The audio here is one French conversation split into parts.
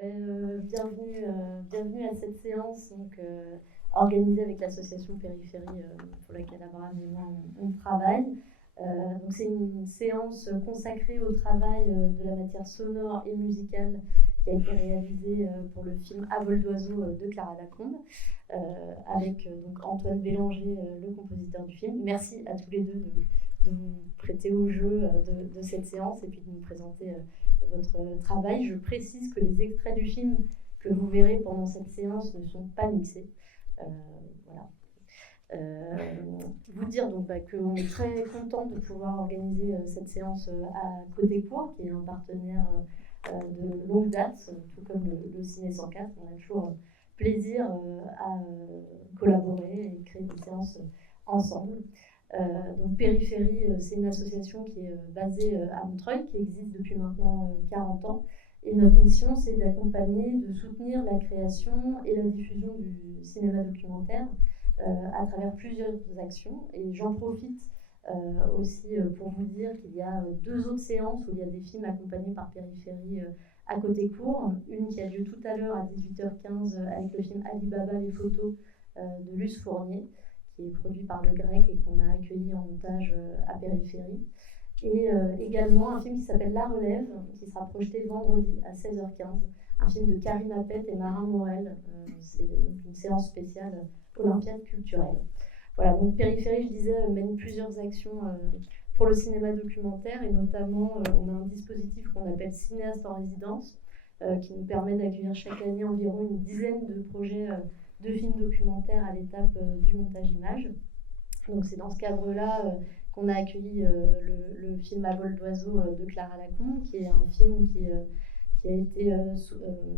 Bienvenue à cette séance organisée avec l'association Périphérie pour laquelle Abraham et moi on travaille. Donc c'est une séance consacrée au travail de la matière sonore et musicale qui a été réalisée pour le film À vol d'oiseau de Clara Lacombe, avec donc Antoine Bélanger, le compositeur du film. Merci à tous les deux de vous prêter au jeu de cette séance et puis de nous présenter votre travail. Je précise que les extraits du film que vous verrez pendant cette séance ne sont pas mixés. Voilà. Vous dire donc qu'on est très content de pouvoir organiser cette séance à Côté Court, qui est un partenaire de longue date, tout comme le Ciné 104. On a toujours plaisir à collaborer et créer des séances ensemble. Donc Périphérie, c'est une association qui est basée à Montreuil, qui existe depuis maintenant 40 ans. Et notre mission, c'est d'accompagner, de soutenir la création et la diffusion du cinéma documentaire à travers plusieurs actions. Et j'en profite aussi pour vous dire qu'il y a 2 autres séances où il y a des films accompagnés par Périphérie à Côté Court. Une qui a lieu tout à l'heure à 18h15 avec le film Alibaba, les photos de Luce Fournier, qui est produit par Le Grec et qu'on a accueilli en montage à Périphérie. Et également un film qui s'appelle La Relève, qui sera projeté vendredi à 16h15, un film de Karine Appet et Marin Morel. C'est une séance spéciale olympiade culturelle. Voilà, donc Périphérie, je disais, mène plusieurs actions pour le cinéma documentaire, et notamment on a un dispositif qu'on appelle Cinéaste en résidence, qui nous permet d'accueillir chaque année environ une dizaine de projets de films documentaires à l'étape du montage image. Donc c'est dans ce cadre-là qu'on a accueilli le film À vol d'oiseau de Clara Lacombe, qui est un film qui a été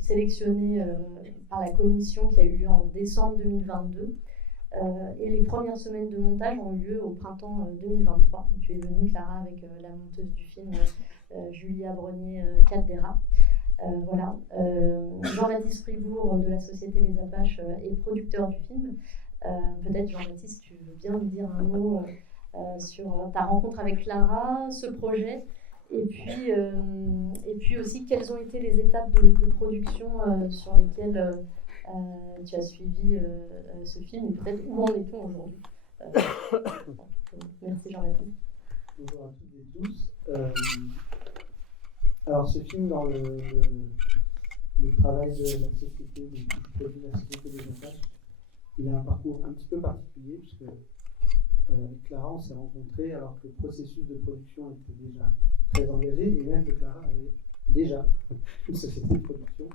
sélectionné par la commission, qui a eu lieu en décembre 2022. Et les premières semaines de montage ont eu lieu au printemps 2023. Donc, tu es venue, Clara, avec la monteuse du film, Julia Brenier-Caldera. Voilà. Jean-Baptiste Fribourg de la Société Les Apaches est producteur du film. Peut-être, Jean-Baptiste, tu veux bien nous dire un mot sur ta rencontre avec Clara, ce projet, et puis aussi quelles ont été les étapes de production sur lesquelles tu as suivi ce film, et peut-être où en est-on aujourd'hui. Merci Jean-Baptiste. Bonjour à toutes et tous. Alors ce film, dans le travail de la société, du produit de la Société des Apaches, il a un parcours un petit peu particulier, puisque avec Clara, on s'est rencontrés alors que le processus de production était déjà très engagé, et même que Clara avait déjà une société de production,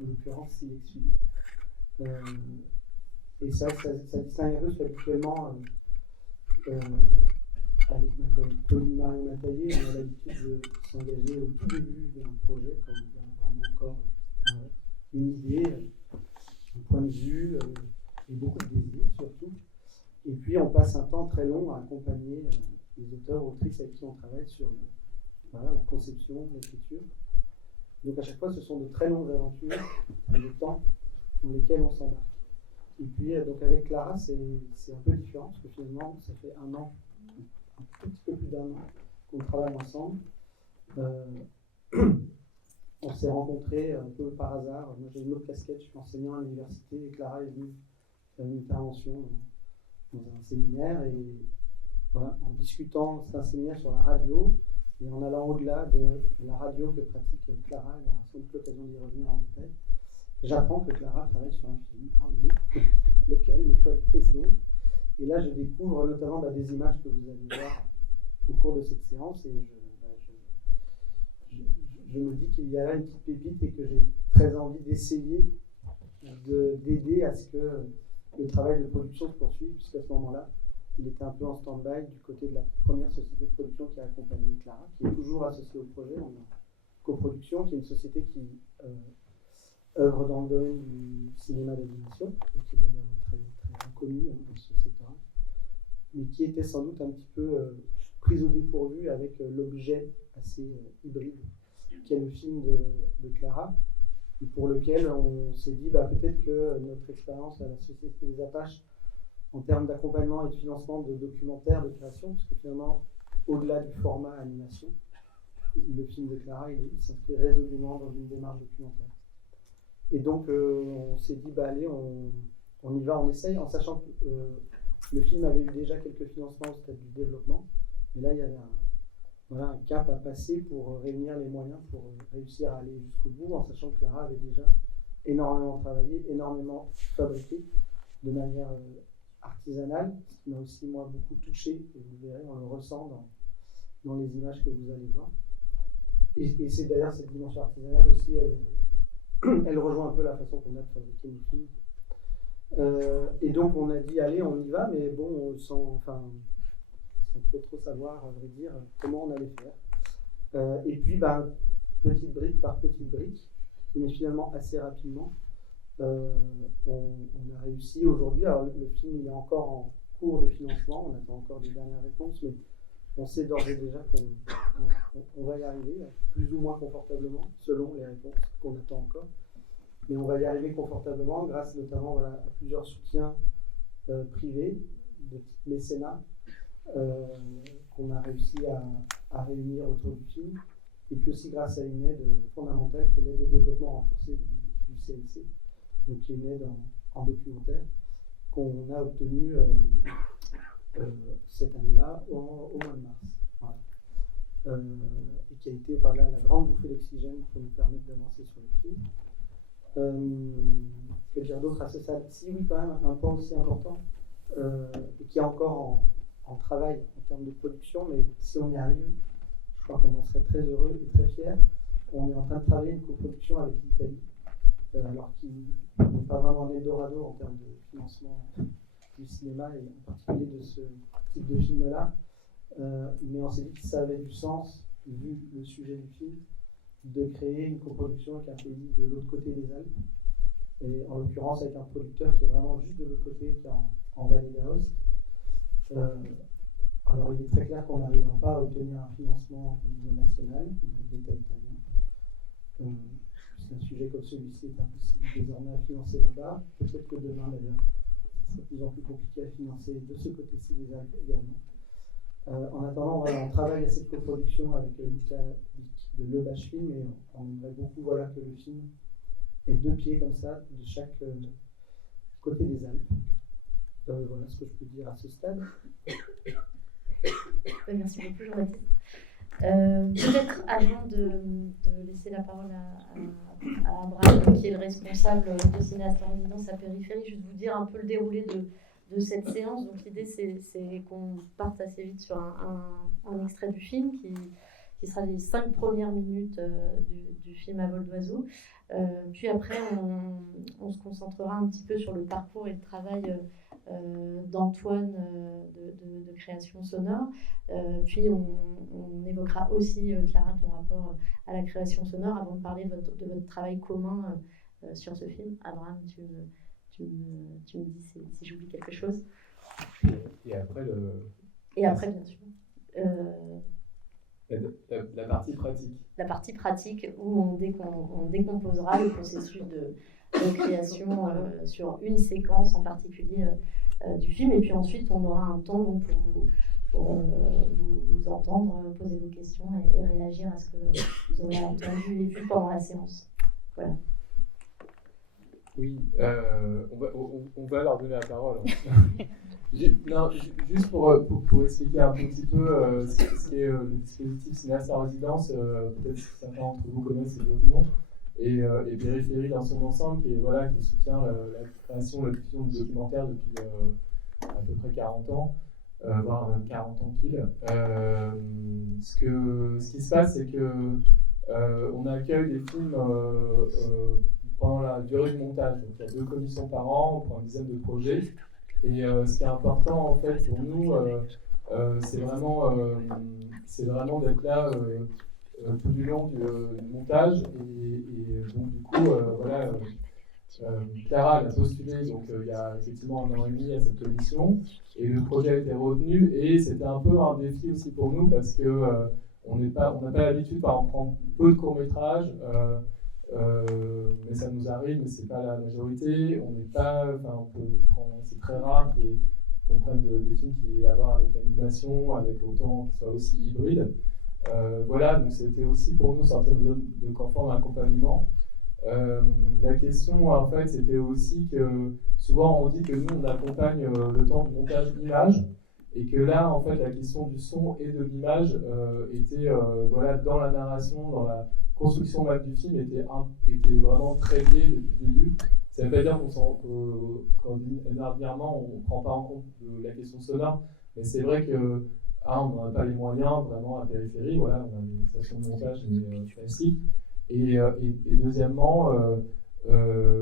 en l'occurrence Silexu. Et ça distingue un peu, parce qu'habituellement, avec ma collègue Pauline Marion Mataillé, on a l'habitude de s'engager au tout début d'un projet, quand il y a vraiment encore une idée, un point de vue, et beaucoup de désirs surtout. Et puis on passe un temps très long à accompagner les auteurs, autrices avec qui on travaille sur la conception, l'écriture. Donc à chaque fois, ce sont de très longues aventures, de temps dans lesquels on s'embarque. Et puis donc avec Clara, c'est un peu différent, parce que finalement, ça fait un an, un tout petit peu plus d'un an qu'on travaille ensemble. On s'est rencontrés un peu par hasard. Moi, j'ai une autre casquette, je suis enseignant à l'université, et Clara est venue faire une intervention dans un séminaire, et voilà, en discutant, c'est un séminaire sur la radio, et en allant au-delà de la radio que pratique Clara, elle aura sans doute l'occasion d'y revenir en détail. J'apprends que Clara travaille sur un film. Ah oui, lequel, mais qu'est-ce donc? Et là, je découvre notamment des images que vous allez voir au cours de cette séance, et je me dis qu'il y a là une petite pépite, et que j'ai très envie d'essayer d'aider à ce que le travail de production se poursuive, puisqu'à ce moment-là, il était un peu en stand-by du côté de la première société de production qui a accompagné Clara, qui est toujours associée au projet. On a Coproduction, qui est une société qui œuvre dans le domaine du cinéma d'animation, et qui est d'ailleurs très, très reconnue dans ce secteur, mais qui était sans doute un petit peu prise au dépourvu avec l'objet assez hybride qu'est le film de Clara, et pour lequel on s'est dit peut-être que notre expérience à la Société des Apaches, en termes d'accompagnement et de financement de documentaires de création, puisque finalement, au-delà du format animation, le film de Clara, il s'inscrit résolument dans une démarche documentaire. Et donc, on s'est dit, bah allez, on y va, on essaye, en sachant que le film avait eu déjà quelques financements au stade du développement. Mais là, il y avait un cap à passer pour réunir les moyens pour réussir à aller jusqu'au bout, en sachant que Clara avait déjà énormément travaillé, énormément fabriqué de manière artisanale, ce qui m'a aussi, moi, beaucoup touché, et vous verrez, on le ressent dans les images que vous allez voir. Et c'est d'ailleurs cette dimension artisanale aussi, elle rejoint un peu la façon qu'on a de fabriquer nos films. Et donc on a dit allez, on y va, mais bon, sans trop savoir, à vrai dire, comment on allait faire. Et puis, petite brique par petite brique, mais finalement assez rapidement, on a réussi aujourd'hui. Alors le film il est encore en cours de financement, on attend encore des dernières réponses, mais on sait d'ores et déjà qu'on va y arriver, plus ou moins confortablement, selon les réponses qu'on attend encore. Mais on va y arriver confortablement grâce notamment à plusieurs soutiens privés, de type mécénat, qu'on a réussi à réunir autour du film. Et puis aussi grâce à une aide fondamentale qui est l'aide au développement renforcé du CNC, donc qui est une aide en documentaire, qu'on a obtenue cette année-là au mois de mars. Voilà. Et qui a été la grande bouffée d'oxygène pour nous permettre d'avancer sur le film. Que dire d'autre à ce stade? Si oui, quand même, un point aussi important, et qui est encore en travail en termes de production, mais si on y arrive, je crois qu'on en serait très heureux et très fiers. On est en train de travailler une coproduction avec l'Italie, alors qu'il n'est pas vraiment un Eldorado en termes de financement du cinéma, et en particulier de ce type de film-là. Mais on s'est dit que ça avait du sens, vu le sujet du film, de créer une coproduction avec un pays de l'autre côté des Alpes, et en l'occurrence avec un producteur qui est vraiment juste de l'autre côté, qui est en Vallée d'Aoste. Alors il est très clair qu'on n'arrivera pas à obtenir un financement au niveau national, au niveau de l'État italien. C'est un sujet comme celui-ci est impossible désormais à financer là-bas. Peut-être que demain d'ailleurs, ce sera de plus en plus compliqué à financer de ce côté-ci des Alpes également. En attendant, on travaille à cette coproduction avec Lucas de Le Bâche Film, et on aimerait beaucoup que le film ait deux pieds comme ça de chaque côté des Alpes. Voilà ce que je peux dire à ce stade. Merci beaucoup, Jean-Baptiste. Peut-être avant de laisser la parole à Abraham, qui est le responsable de Cinéastes en résidence à Périphérie, juste vous dire un peu le déroulé de cette séance. Donc l'idée c'est qu'on parte assez vite sur un extrait du film qui sera les 5 premières minutes du film À vol d'oiseau. Puis après on se concentrera un petit peu sur le parcours et le travail d'Antoine de création sonore. Puis on évoquera aussi, Clara, ton rapport à la création sonore avant de parler de votre travail commun sur ce film. Abraham, tu me dis si j'oublie quelque chose. Et après, bien sûr. La partie pratique. La partie pratique où on décomposera le processus de création sur une séquence en particulier du film. Et puis ensuite, on aura un temps donc, pour vous entendre, poser vos questions et réagir à ce que vous aurez entendu et vu pendant la séance. Voilà. Oui, on va leur donner la parole. Juste pour expliquer un petit peu ce qu'est le dispositif Cinéastes en résidence, peut-être que certains d'entre vous connaissent et d'autres non, et Périphérie dans son ensemble qui soutient la création, la diffusion de documentaires depuis à peu près 40 ans, voire même 40 ans pile. Ce qui se passe, c'est que on accueille des films pendant la durée du montage. Donc, il y a 2 commissions par an, on prend une dizaine de projets. Et ce qui est important en fait pour nous, c'est vraiment d'être là tout du long du montage. Et donc du coup, Clara elle a postulé donc il y a effectivement 1 an et demi à cette commission, et le projet a été retenu. Et c'était un peu un défi aussi pour nous parce que on n'a pas l'habitude, on prend peu de courts-métrages. Mais ça nous arrive, mais c'est pas la majorité. C'est très rare qu'on prenne des films qui aient à voir avec l'animation, avec autant qu'ils soient aussi hybrides. Donc c'était aussi pour nous sortir de zone de confort dans l'accompagnement. La la question, en fait, c'était aussi que souvent on dit que nous, on accompagne le temps de montage image, et que là, en fait, la question du son et de l'image était voilà, dans la narration, dans la construction même du film, était vraiment très liée depuis le début. Ça ne veut pas dire qu'ordinairement, on ne prend pas en compte la question sonore, mais c'est vrai que on n'a pas les moyens vraiment à périphérie, voilà, on a des stations de montage mais classiques. Et deuxièmement,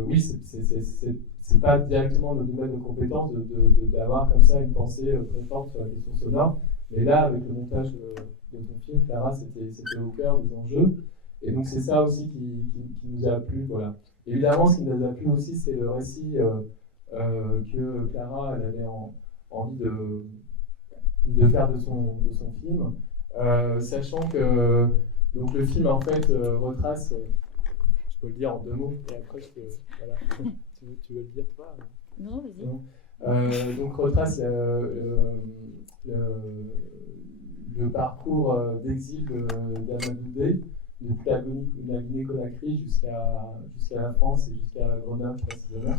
oui, c'est pas directement notre domaine de compétence d'avoir comme ça une pensée très forte sur la question sonore. Mais là, avec le montage de ton film, Clara, c'était au cœur des enjeux. Et donc c'est ça aussi qui nous a plu. Voilà. Évidemment, ce qui nous a plu aussi, c'est le récit que Clara elle avait envie de faire de son film. Sachant que donc, le film en fait retrace, je peux le dire en 2 mots, et après voilà. tu veux le dire toi? Non, vas-y. Donc retrace le parcours d'exil d'Amadou Day, depuis la Guinée-Conakry jusqu'à la France et jusqu'à Grenoble précisément.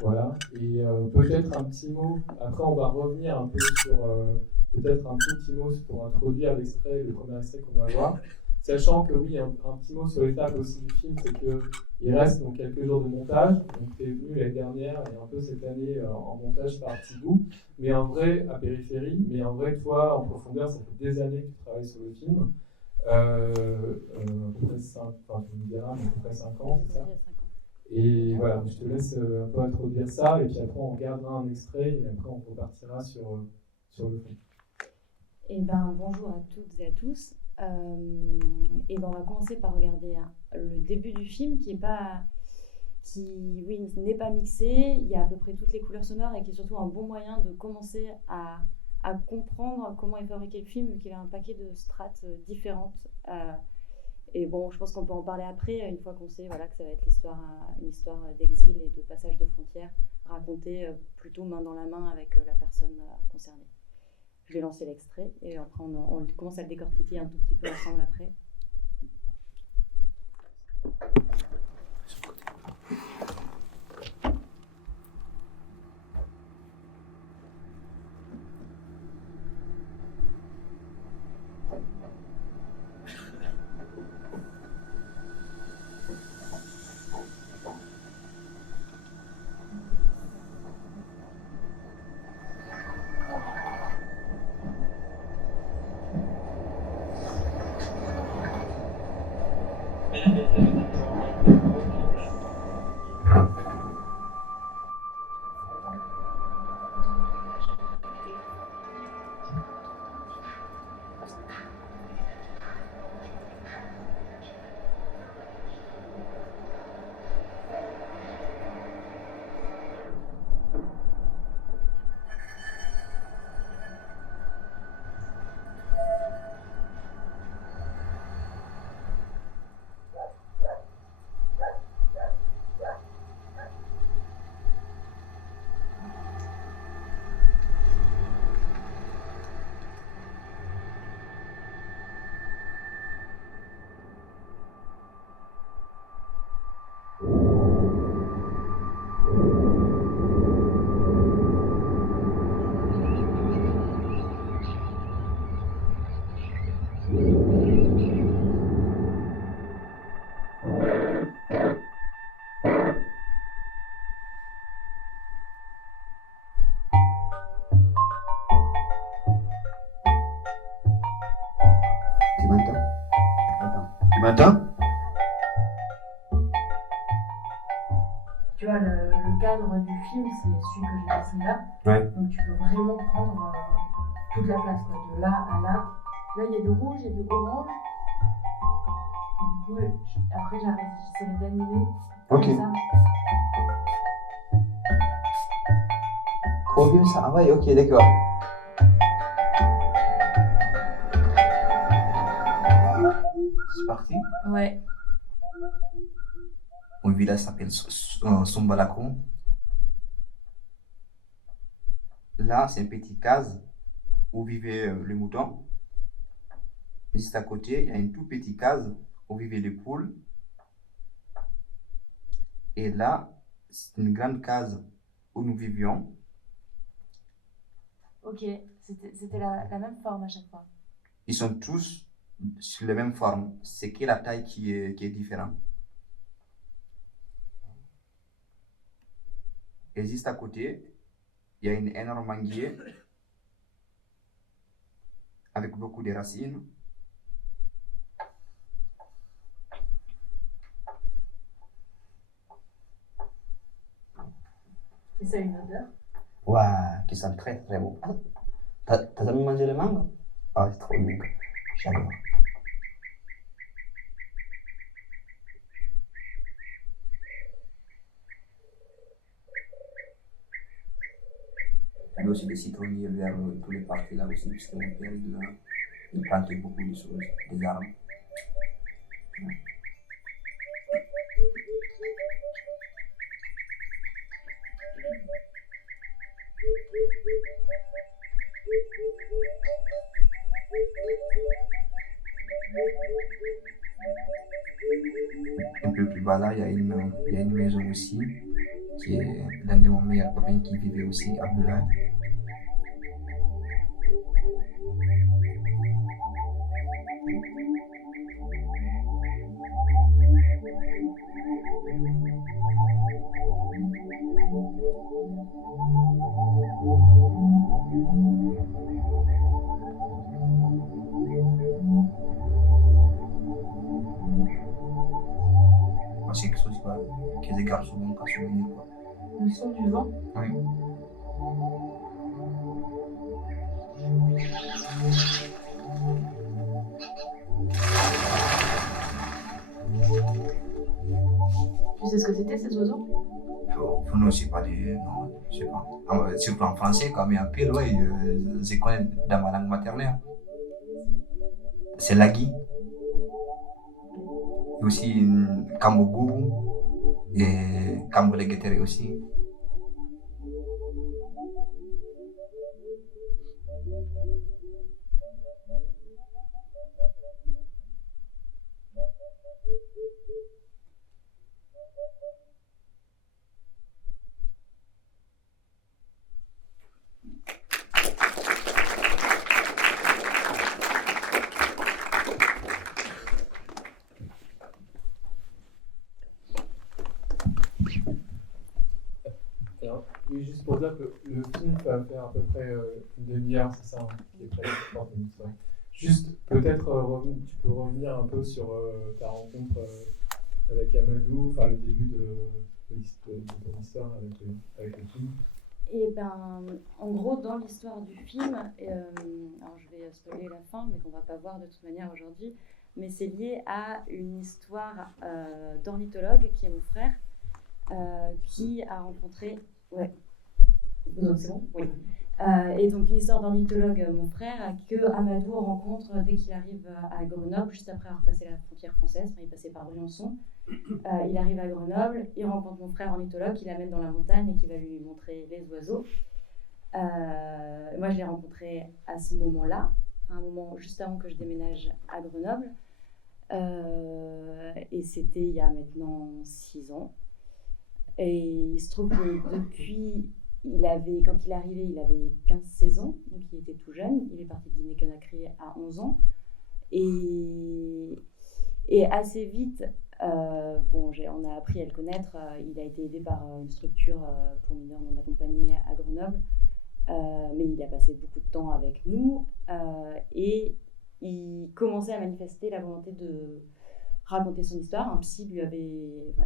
Voilà. Et peut-être un petit mot, après on va revenir un peu sur peut-être un tout petit mot pour introduire le premier extrait qu'on va voir. Sachant que oui, un petit mot sur l'étape aussi du film, c'est qu'il reste donc quelques jours de montage. Donc tu es venu l'année dernière et un peu cette année en montage par petit bout, mais en vrai à périphérie, mais en vrai toi en profondeur, ça fait des années que tu travailles sur le film. À peu près 5, enfin tu me diras, mais à peu près 5 ans, c'est ça? Et voilà, je te laisse un peu introduire ça, et puis après on regardera un extrait, et après on repartira sur le fond. Eh ben, bonjour à toutes et à tous. Et ben, on va commencer par regarder le début du film qui n'est pas mixé. Il y a à peu près toutes les couleurs sonores et qui est surtout un bon moyen de commencer à comprendre comment est fabriqué le film, vu qu'il y a un paquet de strates différentes. Et bon, je pense qu'on peut en parler après, une fois qu'on sait voilà, que ça va être une histoire d'exil et de passage de frontières, racontée plutôt main dans la main avec la personne concernée. Je vais lancer l'extrait et après on commence à le décortiquer un tout petit peu ensemble après. Tu m'entends? Tu vois, le cadre du film, c'est celui que j'ai dessiné là. Ouais. Donc tu peux vraiment prendre toute la place, quoi, de là à là. Là, il y a du rouge, il y a du orange. Et du coup, après, j'essaierai d'animer comme ça. Trop bien ça. Ah ouais, ok, d'accord. C'est parti. Ouais. Mon village s'appelle Sombalako. Là, c'est une petite case où vivaient les moutons. Juste à côté, il y a une toute petite case où vivaient les poules. Et là, c'est une grande case où nous vivions. Ok, c'était la même forme à chaque fois. Ils sont tous sur la même forme. C'est que la taille qui est différente. Et juste à côté, il y a une énorme manguier avec beaucoup de racines. Et ça a une odeur. Waouh, qui sent très très bon. T'as jamais mangé le mangue? Ah, c'est trop bon. J'adore. Il y a aussi des citronniers vers tous les parties là aussi, parce que mon père il plantait beaucoup de choses, des arbres. Un peu plus bas là, il y a une maison aussi, qui est l'un de mes meilleurs copains qui vivait aussi à Boulogne. C'est quelque chose que je garde souvent comme souvenir. Le son du vent. Oui. Tu sais ce que c'était ces oiseaux? Non, c'est pas des. Non, je sais pas. Surtout en français, quand même, un peu, ouais, je connais dans ma langue maternelle. C'est l'agui. Et aussi Kambogourou et Kambolegetere aussi. Oui, juste pour dire que le film va faire à peu près une demi-heure, c'est ça, hein, qui est prévu pour 30 minutes. Ouais. Juste, peut-être, tu peux revenir un peu sur ta rencontre avec Amadou, enfin le début de ton histoire avec le film. Et ben, en gros, dans l'histoire du film, alors je vais spoiler la fin, mais qu'on va pas voir de toute manière aujourd'hui, mais c'est lié à une histoire d'ornithologue qui est mon frère, qui a rencontré. Ouais. C'est bon? Oui. Et donc, une histoire d'ornithologue, mon frère, que Amadou rencontre dès qu'il arrive à Grenoble, juste après avoir passé la frontière française. Enfin, il passait par Briançon. Il arrive à Grenoble, il rencontre mon frère ornithologue qui l'amène dans la montagne et qui va lui montrer les oiseaux. Moi, je l'ai rencontré à ce moment-là, un moment juste avant que je déménage à Grenoble. Et c'était il y a maintenant 6 ans. Et il se trouve que depuis, quand il est arrivé, il avait 15-16 ans, donc il était tout jeune. Il est parti de Guinée-Conakry à 11 ans. Et assez vite, on a appris à le connaître. Il a été aidé par une structure pour mineurs non accompagnés à Grenoble. Mais il a passé beaucoup de temps avec nous. Et il commençait à manifester la volonté de raconter son histoire.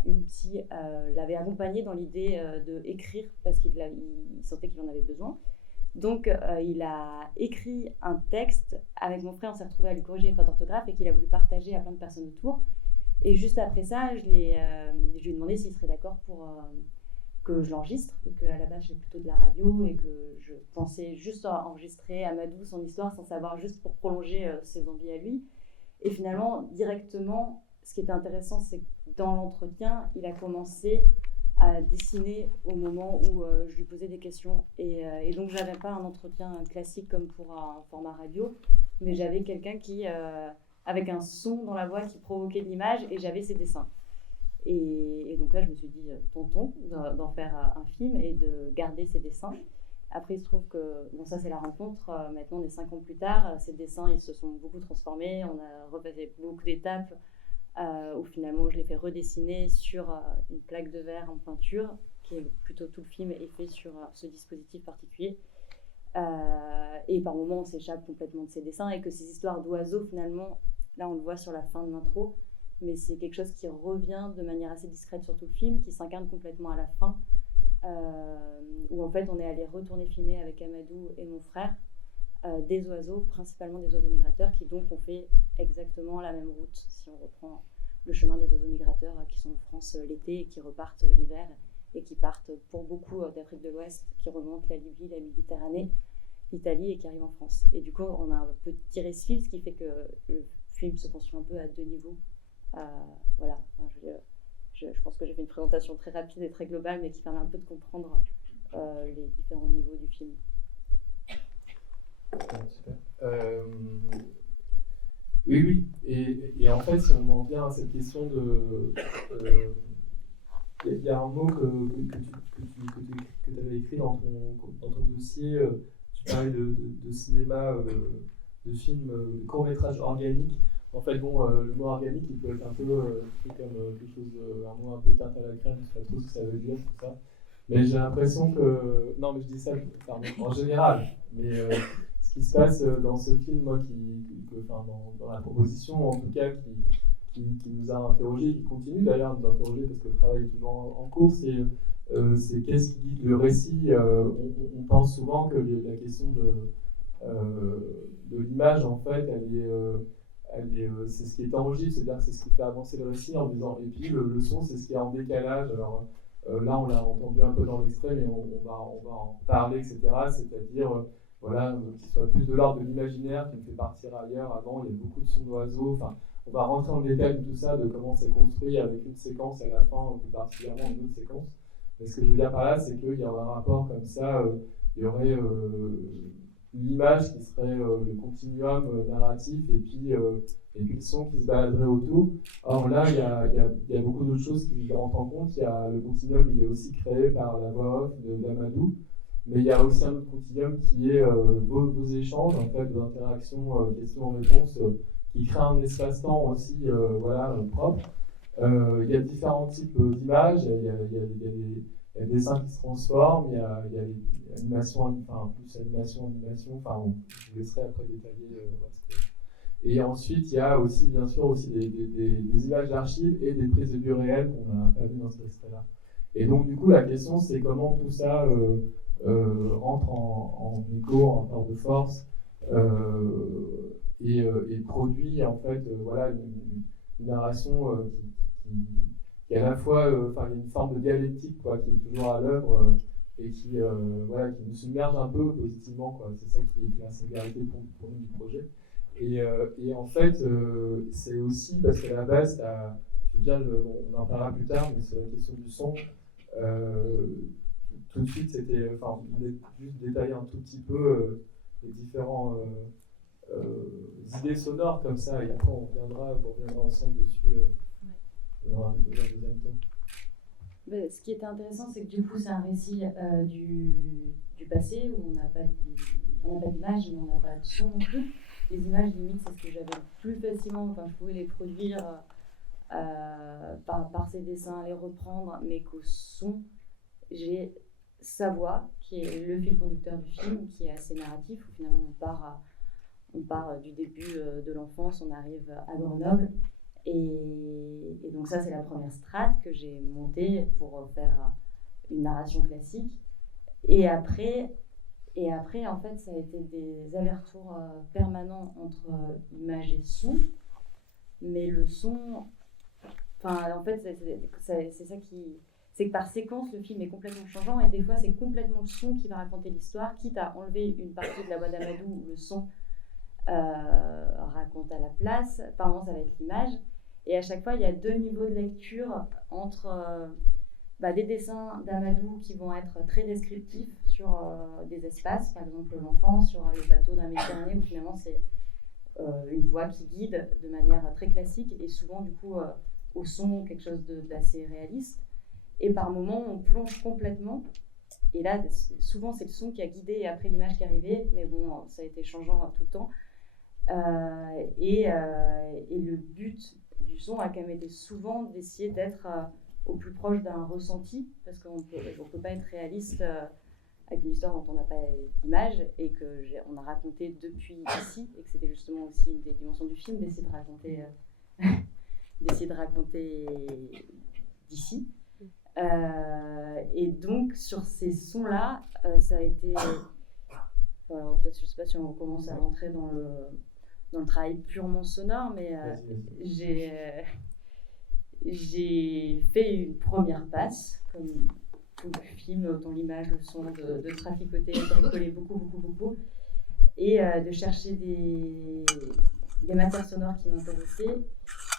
Une psy l'avait accompagné dans l'idée d'écrire parce qu'il sentait qu'il en avait besoin. Donc il a écrit un texte. Avec mon frère, on s'est retrouvés à lui corriger les fautes d'orthographe et qu'il a voulu partager à plein de personnes autour. Et juste après ça, je lui ai demandé s'il serait d'accord pour que je l'enregistre, vu qu'à la base je fais plutôt de la radio et que je pensais juste enregistrer Amadou, son histoire, sans savoir, juste pour prolonger ses envies à lui. Et finalement, directement, ce qui était intéressant, c'est que dans l'entretien, il a commencé à dessiner au moment où je lui posais des questions. Et donc, j'avais pas un entretien classique comme pour un format radio, mais j'avais quelqu'un qui, avec un son dans la voix qui provoquait l'image, et j'avais ses dessins. Et donc là, je me suis dit, tentons d'en faire un film et de garder ces dessins. Après, il se trouve que, bon, ça c'est la rencontre, maintenant on est 5 ans plus tard, ces dessins ils se sont beaucoup transformés, on a repassé beaucoup d'étapes où finalement je les fais redessiner sur une plaque de verre en peinture, qui est plutôt tout le film est fait sur ce dispositif particulier. Et par moments on s'échappe complètement de ces dessins et que ces histoires d'oiseaux finalement, là on le voit sur la fin de l'intro, mais c'est quelque chose qui revient de manière assez discrète sur tout le film, qui s'incarne complètement à la fin. Où en fait on est allé retourner filmer avec Amadou et mon frère des oiseaux, principalement des oiseaux migrateurs, qui donc ont fait exactement la même route, si on reprend le chemin des oiseaux migrateurs qui sont en France l'été et qui repartent l'hiver, et qui partent pour beaucoup d'Afrique de l'Ouest, qui remontent la Libye, la Méditerranée, l'Italie et qui arrivent en France. Et du coup on a un peu tiré ce fil, ce qui fait que le film se construit un peu à 2 niveaux. Voilà, je pense que j'ai fait une présentation très rapide et très globale, mais qui permet un peu de comprendre les différents niveaux du film. Super. Oui. Et en fait, si on en vient à cette question de... Il y a un mot que tu avais écrit dans ton dossier. Tu parlais de cinéma, de film, court-métrage organique. En fait, bon, le mot organique, il peut être un peu pris comme quelque chose, un mot un peu tarte à la crème, je ne sais pas trop ce que ça veut dire, tout ça. Mais j'ai l'impression que... Non, mais je dis ça en général. Mais ce qui se passe dans ce film, moi, dans la proposition, en tout cas, qui nous a interrogés, qui continue d'ailleurs à nous interroger, parce que le travail est toujours en cours, c'est qu'est-ce qui guide le récit. On pense souvent que la question de l'image, en fait, c'est ce qui est tangible, c'est-à-dire que c'est ce qui fait avancer le récit en disant, et puis le son, c'est ce qui est en décalage. Alors là, on l'a entendu un peu dans l'extrait, mais on va en parler, etc. C'est-à-dire, voilà, qu'il soit plus de l'ordre de l'imaginaire qui me fait partir ailleurs. Avant, il y a beaucoup de sons d'oiseaux. Enfin, on va rentrer dans le détail de tout ça, de comment c'est construit avec une séquence à la fin, ou plus particulièrement une autre séquence. Mais ce que je veux dire par là, c'est qu'il y aurait un rapport comme ça, il y aurait l'image qui serait le continuum narratif et puis le son qui se baladerait autour. Or là, il y a beaucoup d'autres choses qui rentrent en compte. Le continuum, il est aussi créé par la voix off d'Amadou, mais il y a aussi un autre continuum qui est vos échanges, en fait, vos interactions, questions-réponses, qui créent un espace-temps aussi propre. Il y a différents types d'images, il y a des dessins qui se transforment, il y a l'animation, plus animation, enfin, je vous laisserai après détailler. Et ensuite, il y a aussi, bien sûr, aussi des images d'archives et des prises de vue réelles qu'on n'a pas vues dans ce extrait-là. Et donc, du coup, la question, c'est comment tout ça rentre en écho, en rapport de force, et produit, en fait, une narration qui à la fois, il y a une forme de dialectique, quoi, qui est toujours à l'œuvre et qui nous submerge un peu positivement, quoi. C'est ça qui fait la singularité pour nous du projet. Et en fait, c'est aussi parce qu'à la base, on en parlera plus tard, mais sur la question du son, tout de suite, c'était, juste détailler un tout petit peu les différents idées sonores comme ça, et après on reviendra ensemble dessus dans un deuxième temps. Ce qui était intéressant, c'est que du coup, c'est un récit du passé où on n'a pas d'image, mais on n'a pas de son non plus. Les images, limite, c'est ce que j'avais le plus facilement, je pouvais les produire par ces dessins, les reprendre, mais qu'au son, j'ai sa voix, qui est le fil conducteur du film, qui est assez narratif, où finalement on part du début de l'enfance, on arrive à Grenoble. Et donc ça, c'est la première strate que j'ai montée pour faire une narration classique. Et après, en fait, ça a été des allers-retours permanents entre image et son. Mais le son... en fait, c'est ça qui... C'est que par séquence, le film est complètement changeant. Et des fois, c'est complètement le son qui va raconter l'histoire, quitte à enlever une partie de la voix d'Amadou où le son raconte à la place. Par moments, ça va être l'image. Et à chaque fois, il y a 2 niveaux de lecture entre des dessins d'Amadou qui vont être très descriptifs sur des espaces, par exemple l'enfant sur le bateau d'un Méditerranée, où finalement c'est une voix qui guide de manière très classique et souvent du coup au son quelque chose d'assez réaliste. Et par moments, on plonge complètement. Et là, souvent, c'est le son qui a guidé et après l'image qui est arrivée. Mais bon, ça a été changeant tout le temps. Et le but du son a quand même été souvent d'essayer d'être au plus proche d'un ressenti, parce qu'on ne peut pas être réaliste avec une histoire dont on n'a pas d'image et qu'on a raconté depuis ici, et que c'était justement aussi une des dimensions du film, d'essayer de raconter d'ici. Et donc, sur ces sons-là, ça a été... peut-être, je ne sais pas si on commence à rentrer dans le travail purement sonore, mais j'ai fait une première passe, comme tout le film, autant l'image, le son, de traficoter, de bricoler beaucoup, et de chercher des matières sonores qui m'intéressaient.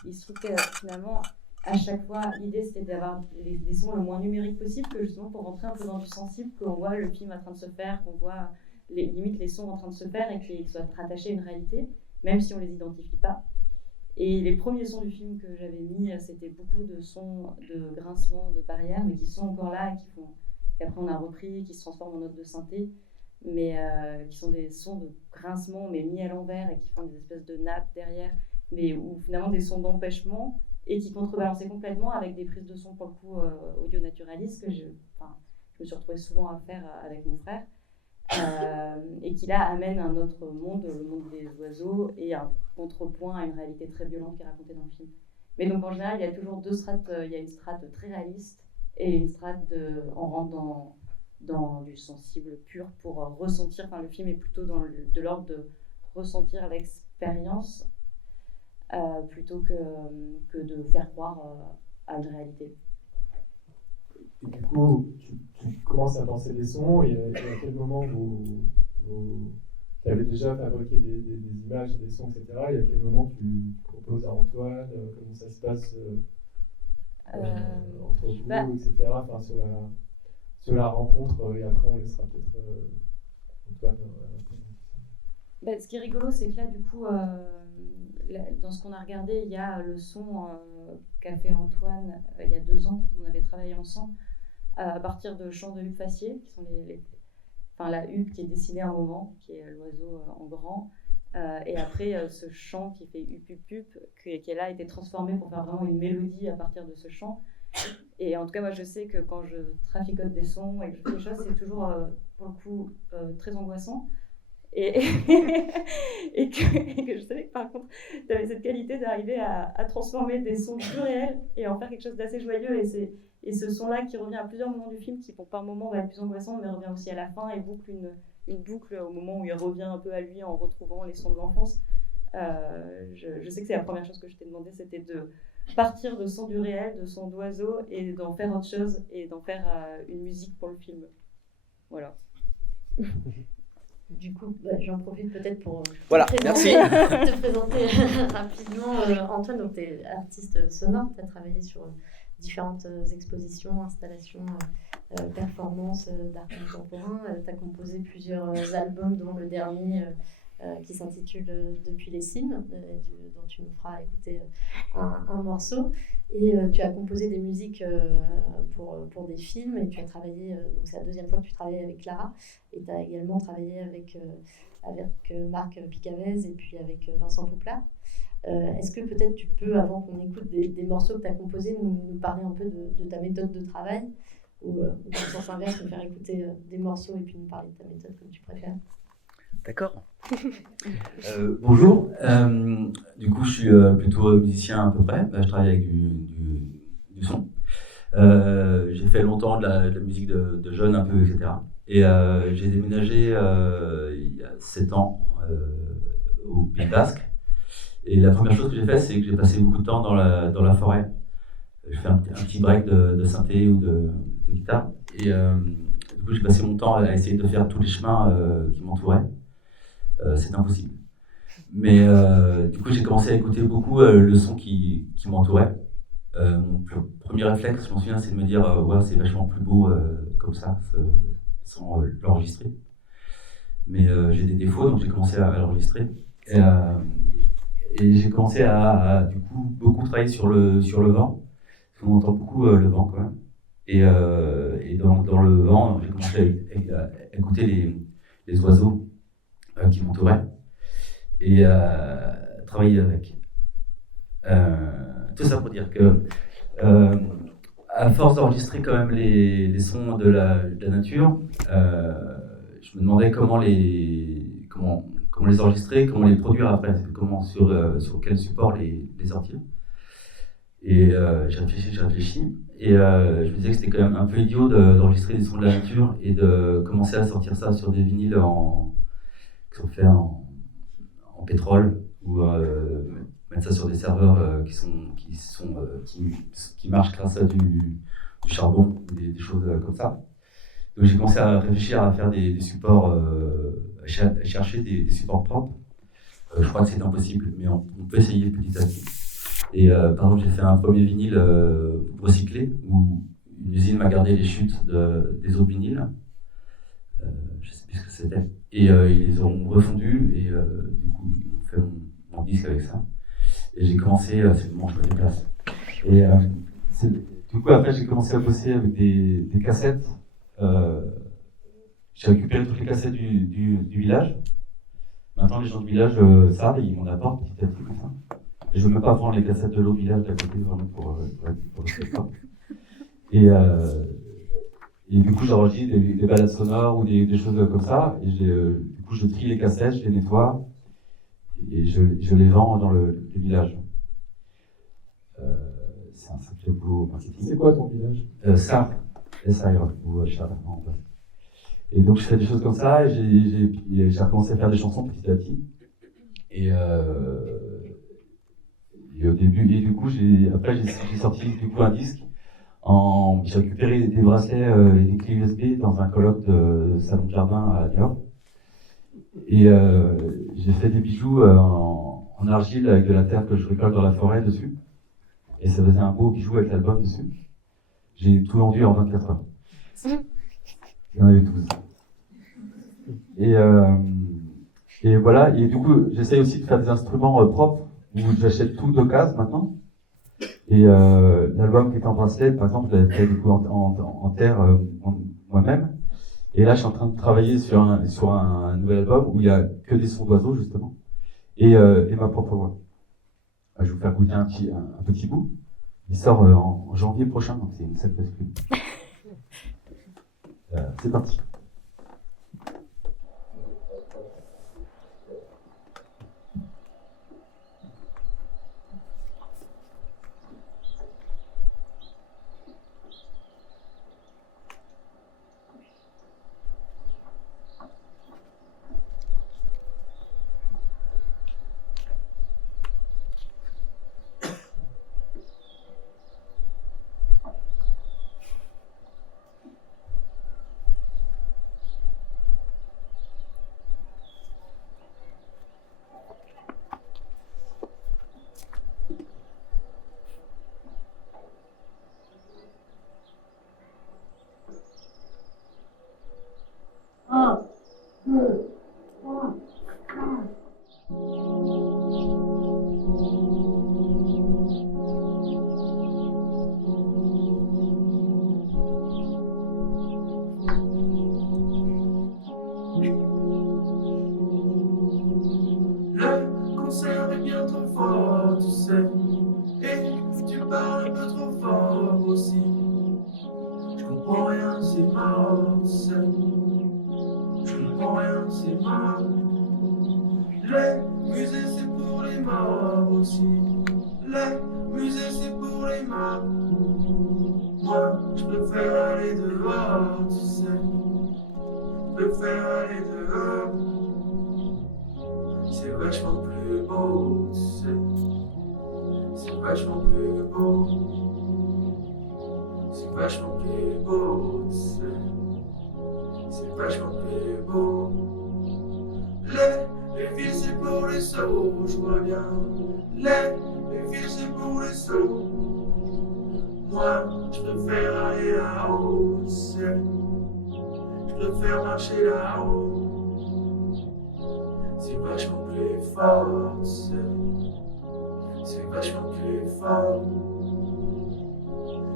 Il se trouve que finalement, à chaque fois, l'idée c'était d'avoir des sons le moins numériques possible, que justement pour rentrer un peu dans du sensible, qu'on voit le film en train de se faire, qu'on voit limite les sons en train de se faire et qu'ils soient rattachés à une réalité, même si on ne les identifie pas. Et les premiers sons du film que j'avais mis, c'était beaucoup de sons de grincement, de barrières, mais qui sont encore là et qu'après on a repris, qui se transforment en notes de synthé, mais qui sont des sons de grincement, mais mis à l'envers et qui font des espèces de nappes derrière, mais où finalement des sons d'empêchement et qui contrebalançaient complètement avec des prises de son pour le coup audio-naturalistes que je me suis retrouvée souvent à faire avec mon frère. Et qui là amène un autre monde, le monde des oiseaux, et un contrepoint à une réalité très violente qui est racontée dans le film. Mais donc en général, il y a toujours deux strates. Il y a une strate très réaliste et une strate on rentre dans du sensible pur pour ressentir. Enfin, le film est plutôt de l'ordre de ressentir l'expérience plutôt que de faire croire à une réalité. Et du coup, tu commences à penser des sons, et à quel moment vous avez déjà fabriqué des images, des sons, etc. Et à quel moment tu proposes à Antoine, comment ça se passe entre vous, etc. Enfin, sur la rencontre, et après on laissera peut-être Antoine répondre. Ce qui est rigolo, c'est que là, du coup, dans ce qu'on a regardé, il y a le son qu'a fait Antoine il y a 2 ans, quand on avait travaillé ensemble, à partir de chants de Hugues Fassier, qui sont la huppe qui est dessinée à un moment, qui est l'oiseau en grand, et après ce chant qui fait hup hup hup, qui là a été transformé pour faire vraiment une mélodie à partir de ce chant. Et en tout cas, moi je sais que quand je traficote des sons et que je fais des choses, c'est toujours pour le coup très angoissant. Et que je savais que par contre, tu avais cette qualité d'arriver à transformer des sons plus réels et en faire quelque chose d'assez joyeux. Et ce son-là qui revient à plusieurs moments du film, qui par moments va être plus angoissant, mais revient aussi à la fin et boucle une boucle au moment où il revient un peu à lui en retrouvant les sons de l'enfance. Je sais que c'est la première chose que je t'ai demandé, c'était de partir de sons du réel, de sons d'oiseaux, et d'en faire autre chose, et d'en faire une musique pour le film. Voilà. Du coup, j'en profite peut-être pour te présenter rapidement. Antoine, donc tu es artiste sonore, tu as travaillé sur différentes expositions, installations, performances d'art contemporain. Tu as composé plusieurs albums, dont le dernier qui s'intitule Depuis les cimes, dont tu nous feras écouter un morceau. Et tu as composé des musiques pour des films, et tu as travaillé, donc c'est la 2e fois que tu travailles avec Clara, et tu as également travaillé avec Marc Picavez et puis avec Vincent Pouplat. Est-ce que peut-être tu peux, avant qu'on écoute des morceaux que tu as composés, nous parler un peu de ta méthode de travail, ou dans le sens inverse, nous faire écouter des morceaux et puis nous parler de ta méthode comme tu préfères. D'accord. Bonjour. Du coup, je suis plutôt musicien à peu près. Je travaille avec du son. J'ai fait longtemps de la musique de jeunes un peu, etc. Et j'ai déménagé il y a 7 ans au Pays Basque. Et la première chose que j'ai fait, c'est que j'ai passé beaucoup de temps dans la forêt. Je fais un petit break de synthé ou de guitare. Et du coup, j'ai passé mon temps à essayer de faire tous les chemins qui m'entouraient. C'est impossible. Mais du coup, j'ai commencé à écouter beaucoup le son qui m'entourait. Mon premier réflexe, je m'en souviens, c'est de me dire ouais, c'est vachement plus beau comme ça, sans l'enregistrer. Mais j'ai des défauts, donc j'ai commencé à l'enregistrer. et j'ai commencé à, du coup, beaucoup travailler sur le vent, parce qu'on entend beaucoup le vent quand même. Et dans le vent, j'ai commencé à écouter les oiseaux qui m'entouraient et à travailler avec. Tout ça pour dire que, à force d'enregistrer quand même les sons de la nature, je me demandais comment les enregistrer, comment les produire après, sur quel support les sortir. Et j'ai réfléchi, et je me disais que c'était quand même un peu idiot d'enregistrer des sons de la nature et de commencer à sortir ça sur des vinyles qui sont faits en pétrole, ou mettre ça sur des serveurs qui marchent grâce à du charbon, des choses comme ça. Donc j'ai commencé à réfléchir à faire des supports, à chercher des supports propres. Je crois que c'est impossible, mais on peut essayer petit à petit. Et par exemple, j'ai fait un premier vinyle recyclé, où une usine m'a gardé les chutes des autres vinyles. Je ne sais plus ce que c'était. Et ils les ont refondus, et du coup, ils ont fait mon disque avec ça. Et j'ai commencé, c'est le moment où je me déplace. Et du coup, après, j'ai commencé à bosser avec des cassettes. J'ai récupéré toutes les cassettes du village. Maintenant, les gens du village savent et ils m'en apportent petit à petit comme ça. Et je ne veux même pas prendre les cassettes de l'autre village d'à côté, vraiment pour le spectacle. Et du coup, j'enregistre des balades sonores ou des choses comme ça. Et du coup, je trie les cassettes, je les nettoie et je les vends dans le village. C'est un sacré boulot marketing. C'est quoi ton village? Sarre, S-A-R, ou Charles, en fait. Et donc, je fais des choses comme ça, et j'ai recommencé à faire des chansons petit à petit. Et au début, et du coup, après, j'ai sorti du coup un disque. J'ai récupéré des bracelets et des clés USB dans un colloque de salon de jardin à New York. Et j'ai fait des bijoux en argile avec de la terre que je récolte dans la forêt dessus. Et ça faisait un beau bijou avec l'album dessus. J'ai tout vendu en 24 heures. Il y en avait 12. Et voilà, et du coup, j'essaye aussi de faire des instruments propres, où j'achète tout d'occasion maintenant. Et l'album qui est en bracelet, par exemple, je l'avais fait du coup en terre moi-même. Et là, je suis en train de travailler sur un nouvel album où il n'y a que des sons d'oiseaux, justement, et ma propre voix. Je vais vous faire goûter un petit bout. Il sort en janvier prochain, donc c'est une sacrée excuse. C'est parti. Le concert est bien trop fort, tu sais. Et tu parles un peu trop fort aussi. Je comprends rien, c'est mort, tu sais. Je comprends rien, c'est mort. Les musées, c'est pour les morts aussi. Les musées, c'est pour les morts. Moi, je préfère aller dehors, tu sais. Je préfère aller dehors. C'est vachement plus beau, tu sais. C'est vachement plus beau. C'est vachement plus beau, tu sais. C'est vachement plus beau. Les villes c'est pour les sots, je vois bien. Les villes c'est pour les sots. Moi, je préfère aller là-haut, tu sais. Je préfère marcher là-haut. C'est vachement plus fort, tu sais. c'est vachement plus fort,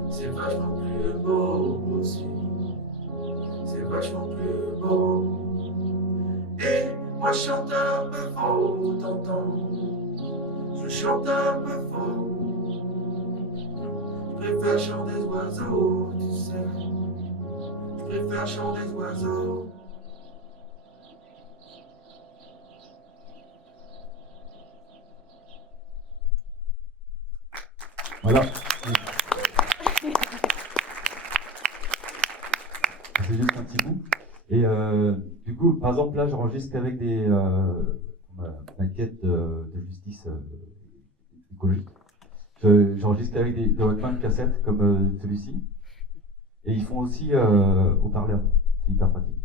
c'est vachement plus beau aussi, c'est vachement plus beau. Et moi je chante un peu faux, t'entends, je chante un peu faux. Je préfère chanter des oiseaux, tu sais, je préfère chanter des oiseaux. Voilà. C'est juste un petit bout. Et du coup, par exemple, là, j'enregistre qu'avec des maquettes de justice écologique. J'enregistre qu'avec des Walkman de cassettes comme celui-ci. Et ils font aussi au parleur. C'est hyper pratique.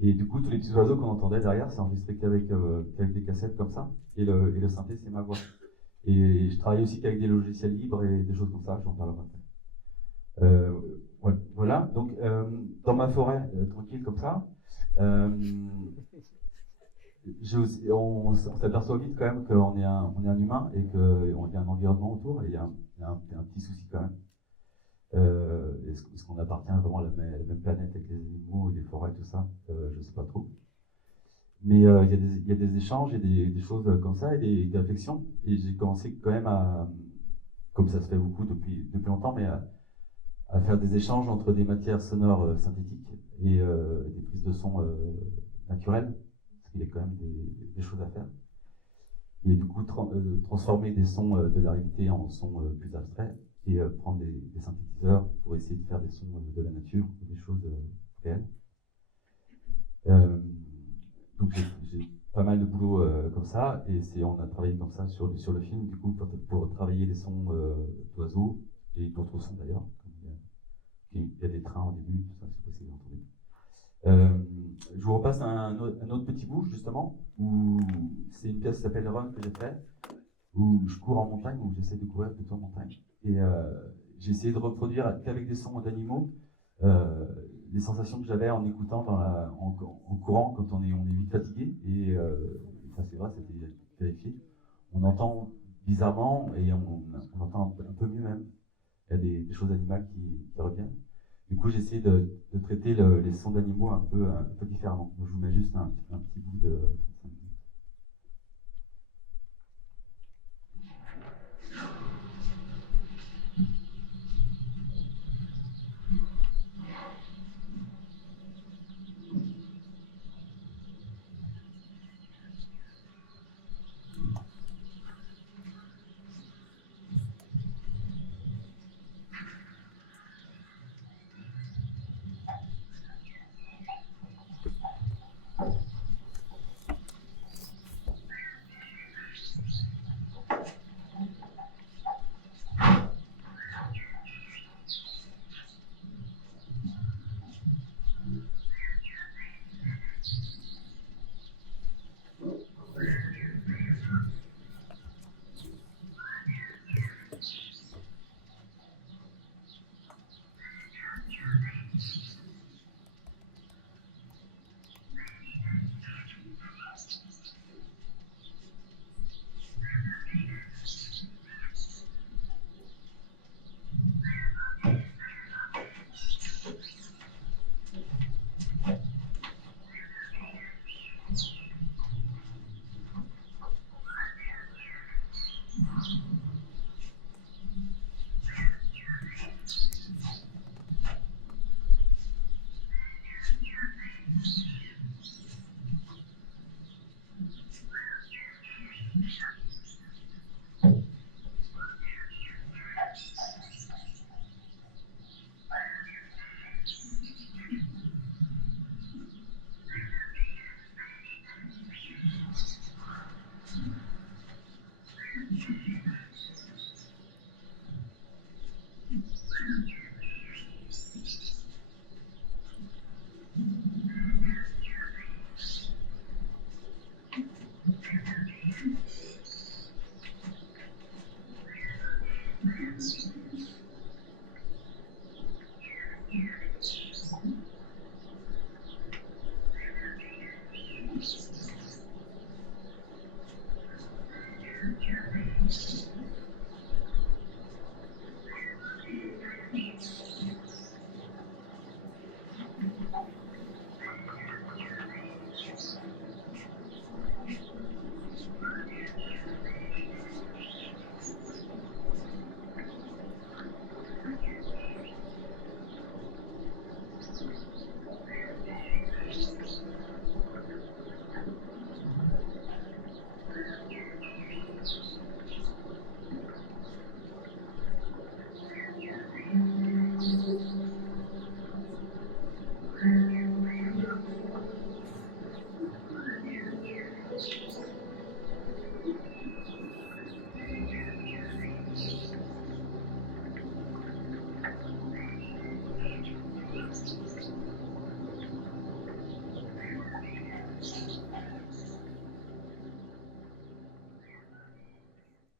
Et du coup, tous les petits oiseaux qu'on entendait derrière, c'est enregistré qu'avec des cassettes comme ça. Et le synthé, c'est ma voix. Et je travaille aussi qu'avec des logiciels libres et des choses comme ça, j'en parlerai après. Ouais, voilà, donc dans ma forêt, tranquille comme ça, on s'aperçoit vite quand même qu'on est un humain et qu'il y a un environnement autour, et il y a un petit souci quand même. Est-ce qu'on appartient vraiment à la même planète avec les animaux et les forêts, tout ça, je ne sais pas trop. Mais il y a des échanges et des choses comme ça et des réflexions. Et j'ai commencé quand même à, comme ça se fait beaucoup depuis longtemps, mais à faire des échanges entre des matières sonores synthétiques et des prises de son naturelles, parce qu'il y a quand même des choses à faire. Et du coup, transformer des sons de la réalité en sons plus abstraits et prendre des synthétiseurs pour essayer de faire des sons de la nature, des choses réelles. Donc j'ai pas mal de boulot comme ça, et on a travaillé comme ça sur le film, du coup, pour travailler les sons d'oiseaux et d'autres sons d'ailleurs. Il y a des trains au début, tout ça, je sais pas si vous avez entendu. Je vous repasse un autre petit bout, justement, où c'est une pièce qui s'appelle Run que j'ai fait, où je cours en montagne, où j'essaie de courir plutôt en montagne. Et j'ai essayé de reproduire qu'avec des sons d'animaux les sensations que j'avais en écoutant en courant quand on est vite fatigué. Et ça, c'est vrai, c'était vérifié. On entend bizarrement et on entend un peu mieux même. Il y a des choses animales qui reviennent. Du coup, j'ai essayé de traiter les sons d'animaux un peu différemment. Donc, je vous mets juste un petit bout de 35 minutes.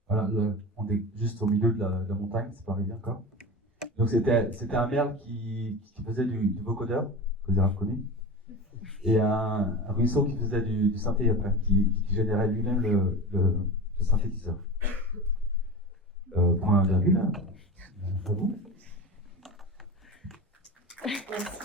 Voilà, on est juste au milieu de la montagne, c'est pas arrivé encore. Donc c'était un merle qui faisait du vocodeur, que vous avez reconnu, et un ruisseau qui faisait du synthé après, qui générait lui-même le synthétiseur. Point virgule. À vous. Merci.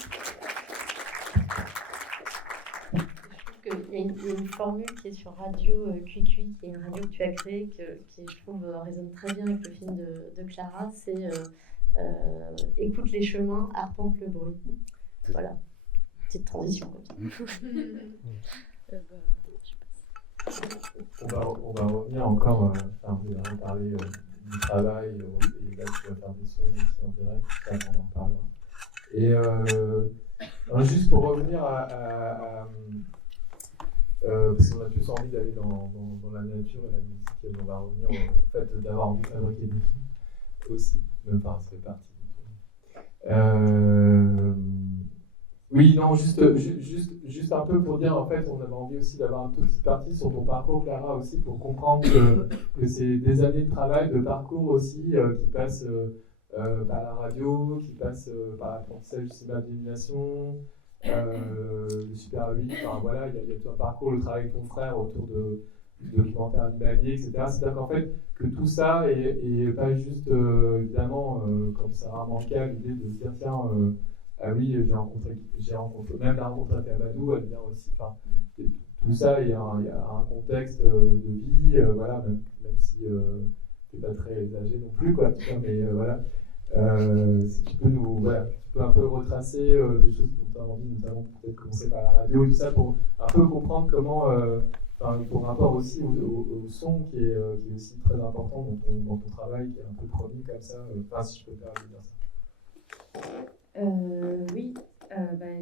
Je trouve qu'il y a une formule qui est sur Radio QQ, qui est une radio que tu as créée, qui je trouve résonne très bien avec le film de Clara, c'est écoute les chemins, arpente le bruit. Voilà, petite transition comme ça. On va revenir encore, vous avez parlé du travail, et là tu vas faire des sons aussi en direct, ça on en reparlera. Et juste pour revenir parce qu'on a plus envie d'aller dans la nature et la musique, et on va revenir au fait d'avoir envie de fabriquer des films aussi, enfin ça fait partie du tout. Oui, non, juste un peu pour dire, en fait, on avait envie aussi d'avoir une toute petite partie sur ton parcours, Clara, aussi, pour comprendre que c'est des années de travail, de parcours aussi, qui passent par la radio, qui passent par l'apprentissage du cinéma d'animation, le Super 8, enfin voilà, il y a tout un parcours, le travail avec ton frère autour du documentaire animalier, etc. C'est-à-dire qu'en fait, que tout ça est pas juste, évidemment, comme ça a manqué l'idée de se dire, tiens, ah oui, j'ai rencontré, même la rencontre avec Amadou, elle vient aussi, enfin, tout ça, il y a un contexte de vie, voilà, même si t'es pas très âgé non plus, quoi, tu vois, mais voilà. Si tu peux un peu retracer des choses dont tu as envie, notamment peut-être commencer par la radio et tout ça, pour un peu comprendre comment, ton rapport aussi au son qui est aussi très important dans ton travail, qui est un peu premier comme ça, si je peux faire dire ça. Oui,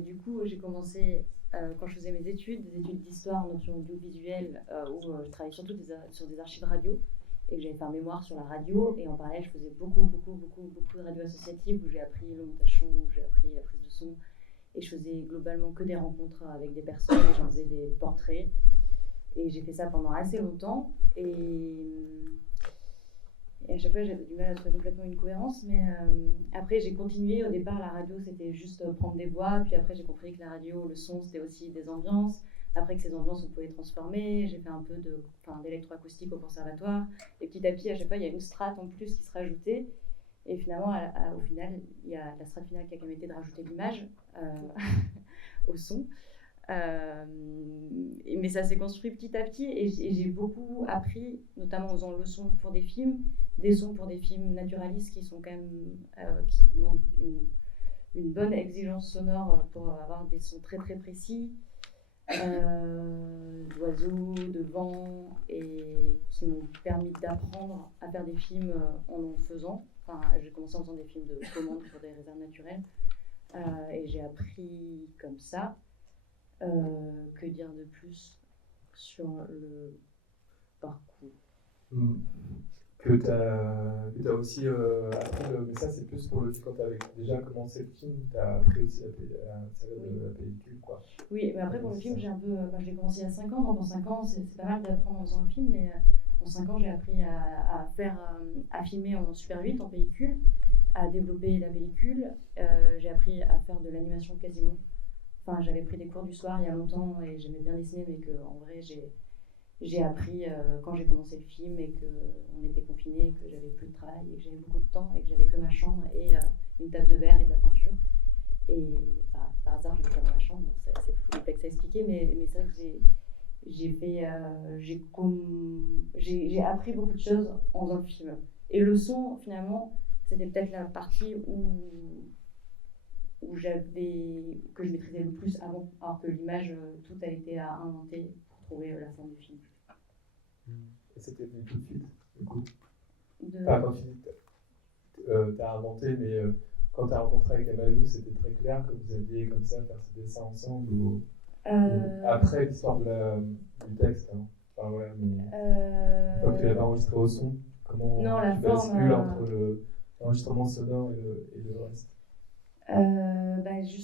du coup j'ai commencé quand je faisais mes études, des études d'histoire en option audiovisuelle, où je travaillais surtout sur des archives radio, et que j'avais fait un mémoire sur la radio, et en parallèle je faisais beaucoup de radios associatives où j'ai appris le montage son, où j'ai appris la prise de son, et je faisais globalement que des rencontres avec des personnes, et j'en faisais des portraits, et j'ai fait ça pendant assez longtemps, et à chaque fois j'avais du mal à trouver complètement une cohérence, mais après j'ai continué. Au départ la radio c'était juste prendre des voix, puis après j'ai compris que la radio, le son c'était aussi des ambiances. Après que ces ambiances, on pouvait transformer, j'ai fait un peu d'électroacoustique au conservatoire. Et petit à petit, à chaque fois, il y a une strate en plus qui se rajoutait. Et finalement, au final, il y a la strate finale qui a quand même été de rajouter l'image au son. Mais ça s'est construit petit à petit. Et j'ai beaucoup appris, notamment en faisant le son pour des films, des sons pour des films naturalistes qui sont quand même, qui demandent une bonne exigence sonore pour avoir des sons très très précis. D'oiseaux, de vent, et qui m'ont permis d'apprendre à faire des films en faisant. Enfin, j'ai commencé en faisant des films de commande sur des réserves naturelles, et j'ai appris comme ça. Que dire de plus sur le parcours? Que tu as aussi appris, mais ça c'est plus pour quand tu avais déjà commencé le film, tu as appris aussi la pellicule, quoi. Oui, mais après pour le film, j'ai l'ai commencé il y a 5 ans, donc en 5 ans c'est pas mal d'apprendre en faisant un film, mais en 5 ans j'ai appris à filmer en Super 8 en pellicule, à développer la pellicule, j'ai appris à faire de l'animation quasiment. Enfin, j'avais pris des cours du soir il y a longtemps et j'aimais bien dessiner, mais qu'en vrai j'ai appris quand j'ai commencé le film et qu'on était confinés, que j'avais plus de travail et que j'avais beaucoup de temps et que j'avais que ma chambre et une table de verre et de la peinture. Et par hasard, je l'ai dans ma chambre, donc c'est plus complexe à expliquer, mais c'est vrai que j'ai appris beaucoup de choses en faisant le film. Et le son, finalement, c'était peut-être la partie que je maîtrisais le plus avant, alors que l'image, tout a été à inventer pour trouver la forme du film. Et c'était venu tout de suite, du coup. Quand tu dis t'as inventé, mais quand t'as rencontré avec Amadou, c'était très clair que vous aviez comme ça faire ces dessins ensemble ou après l'histoire du texte, hein. Enfin, ouais, mais une fois que tu l'avais enregistré au son, comment tu bascules entre l'enregistrement sonore et le reste?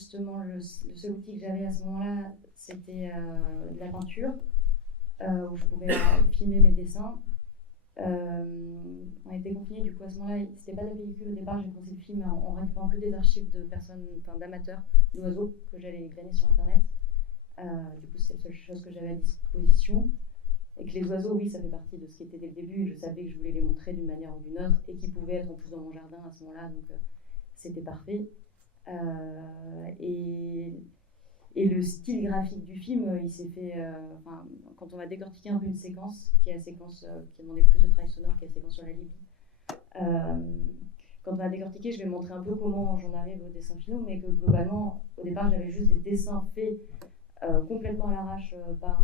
justement, le seul outil que j'avais à ce moment-là, c'était de la peinture, où je pouvais filmer mes dessins. On était confinés, du coup à ce moment-là, c'était pas de la pellicule au départ, j'ai commencé le film en récupérant que des archives de personnes, d'amateurs, d'oiseaux que j'allais glaner sur internet. Du coup, c'était la seule chose que j'avais à disposition. Et que les oiseaux, oui, ça fait partie de ce qui était dès le début. Je savais que je voulais les montrer d'une manière ou d'une autre et qu'ils pouvaient être en plus dans mon jardin à ce moment-là, donc c'était parfait. Et le style graphique du film, il s'est fait. Quand on va décortiquer un peu une séquence, qui est la séquence qui a demandé plus de travail sonore, qui est la séquence sur la Libye, quand on va décortiquer, je vais montrer un peu comment j'en arrive aux dessins finaux, mais que globalement, au départ, j'avais juste des dessins faits complètement à l'arrache par